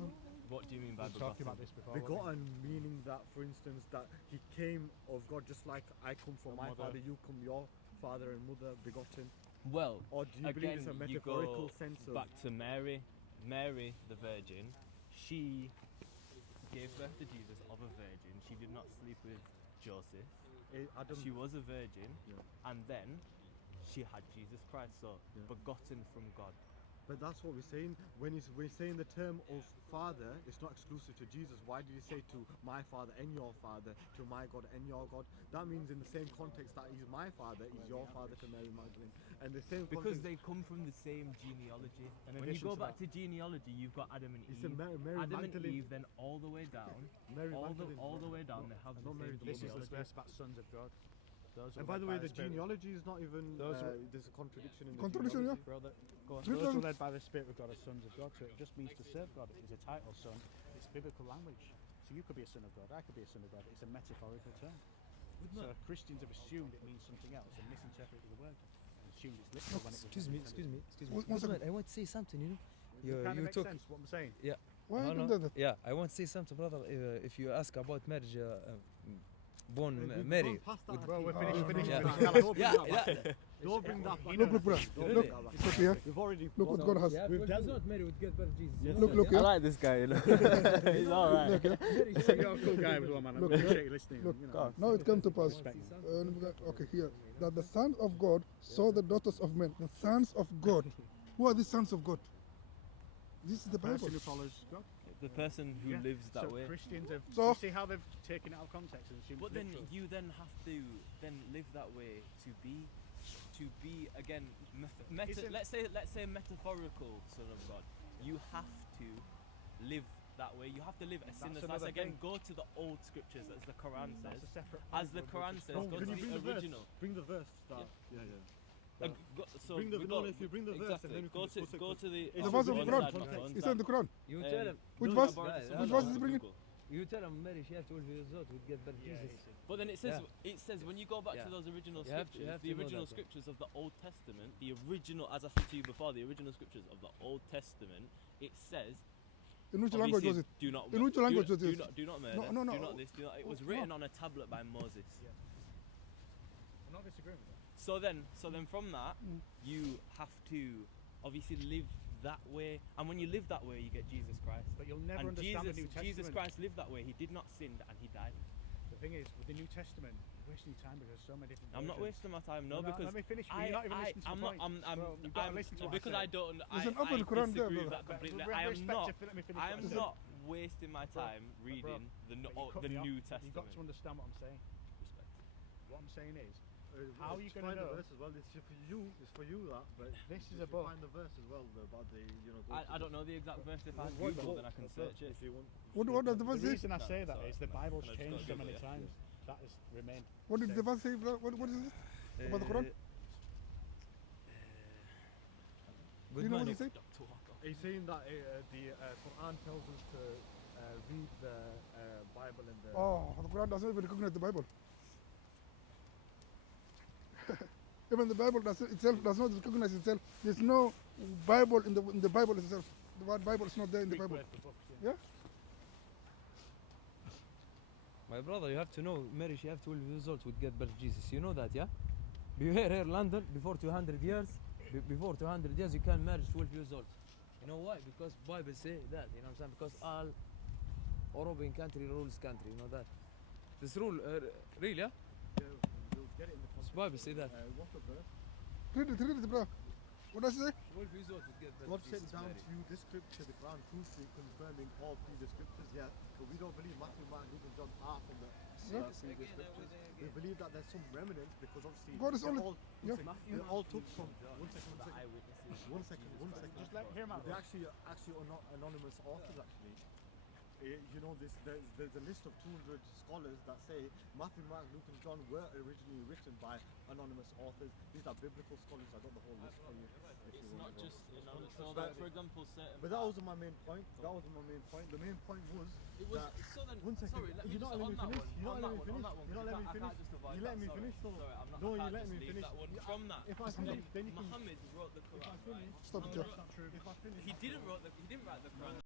What do you mean by We were talking begotten? about this before. weren't we? Begotten meaning that, for instance, that he came of God, just like I come from Your my mother. father, you come your father and mother, begotten. Well, Or do you believe again, it's a you metaphorical go sense of? back to Mary, the Virgin. She gave birth to Jesus of a virgin. She did not sleep with Joseph. Adam, She was a virgin, Yeah. and then she had Jesus Christ, so Yeah. begotten from God. but that's what we're saying. When we're saying the term of father, it's not exclusive to Jesus. Why did he say to my father and your father, to my God and your God? That means in the same context that he's my father, he's your father to Mary Magdalene. And the same Because context, they come from the same genealogy. In When you addition go to back that- to genealogy, you've got Adam and he Eve. said Mary Adam and Magdalene. Eve, then all the way down, Mary all Magdalene. the way down, they have the not Mary same the This is the genealogy. verse about sons of God. Those And who by are the led way, the Spirit- genealogy is not even. Those who- There's a contradiction in the Contradiction, genealogy. Brother, go on. Read Those who them. are led by the Spirit of God are sons of God, so it just means to serve God. It's a title, son. It's biblical language. So you could be a son of God, I could be a son of God. It's a metaphorical term. So Christians have assumed it means something else and misinterpreted the word. And assumed it's literal when it was Excuse me. One Brother, second. I want to say something, you know. It kind of You makes talk. sense what I'm saying. Why No, you no. do that? Yeah, I want to say something, brother. If you ask about marriage, born We've Mary. gone past that, I Well, we're think. finished. Yeah. Finished. Don't bring Yeah, that back. yeah. Don't bring that back. Look, brother. Don't Look, bring that back. it's okay, yeah? We've already. Look what God has. We've not Mary would get birth Jesus. Yes, Look, sir. look, I yeah? like this guy, you know. He's alright. Look, yeah? You're a cool guy as well, man. I Look, appreciate you listening. look. You know. Now it came to pass. Respect you. Okay, here. That the sons of God saw the daughters of men. The sons of God. Who are the sons of God? This is the Bible. Person who follows God. The person who Yeah. lives that so way. Christians have. So- you see how they've taken it out of context and assumed But it's then literal. you then have to then live that way to be again Isn't- let's say metaphorical son of God. You have to live that way. You have to live a sinless life. another Again, thing. go to the old scriptures as the Quran That's says. a separate As point, the but Quran just- says, Oh, go can to you bring the the original. verse? Bring the verse. That. Yeah. So Bring the- we no, go, if you bring the verse and exactly. then we go can to discuss it, go 'cause to the it's The verse of one the side, Quran. my phone It's side. in the Quran. You tell him. Which No, verse? I borrowed Yeah, it, yeah. so Which I verse have is to bringing? Google. You tell him Mary she had 12 years old would get birth Yeah, Jesus. you see. But then it says when you go back Yeah. to those original You have scriptures, to the know original that, yeah. scriptures of the Old Testament, the original, as I said to you before, the original scriptures of the Old Testament, it says. In which language was obviously, it? Do not. In which do language not- was it? Do not murder. No, no. Do not this. Do not. It was No. written on a tablet by Moses. I'm not disagreeing with that. So then from that, you have to obviously live that way, and when you live that way, you get Jesus Christ. But you'll never And understand the New Testament. Jesus Christ lived that way. He did not sin, and he died. The thing is, with the New Testament, you're wasting your time because there's so many different. I'm not versions. wasting my time, no, No, because let me finish. I, You're not even I, listening to I'm the not, point. I'm, Bro, you've got to I'm listen to what I because say. I don't, There's an I open Quran there, disagree with brother. that completely. But I am respect not, you, let me finish I what am I'm not wasting my Bro, time reading but you cut the me off. New You've got Testament. to understand what I'm saying. Respect. What I'm saying is, How are you gonna find know? the verse as well? It's for you. It's for you that. But This is if a you book. find the verse as well about the I don't know the exact verse. If I Google, then I can search it. If you want. What does the The verse say? reason I say that Sorry, is the can I- Bible's can I just changed go so many Google it? times. That has remained. What did same. the verse say? What is it? About the Quran? Good You know what man. he say? He's saying that the Quran tells us to read the Bible and the. Oh, the Quran doesn't even recognize the Bible. Even the Bible itself does not recognize itself. There's no Bible in the Bible itself. The word Bible is not there in the Greek Bible. word for book, yeah. Yeah? My brother, you have to know, Mary, she have 12 years old would get birth Jesus. You know that, yeah? Do you hear here, London, before 200 years, before 200 years, you can marry 12 years old. You know why? Because Bible say that, you know what I'm saying? Because all European country rules country, you know that? This rule, real, yeah? You'll get it in the This context. Bible say that. What's the verse? Read it, bro. What does it say? 12 years old would get birth God Jesus, sent down Mary. to you this scripture, the Quran, truthfully confirming all previous scriptures. Yeah, but we don't believe Matthew, Mark, Luke, and John are from the previous scriptures. We believe that there's some remnants because obviously God is they're only- all, yeah. they're all took from one second. Just let hear him out. They're actually anonymous authors actually. You know, there's a list of 200 scholars that say Matthew, Mark, Luke, and John were originally written by anonymous authors. These are biblical scholars. I got the whole list for you. If It's you want not to go. just anonymous. So, like, for example, certain. But that wasn't my main point. That wasn't my main point. The main point was It was. that. So then. One second. Sorry, let me You're not just letting me on that finish. one. You're On not that letting me one. On finish. that one. You're not letting me I finish. can't just avoid You that, let me sorry. finish. So Sorry, I'm not. no, I you can't let just me leave finish. that one. Yeah, From that. If I finish, then you can. Muhammad wrote the If I Quran. finish. Right? Stop it, Muhammad yeah. wrote- True. If I finish. He didn't write the Quran.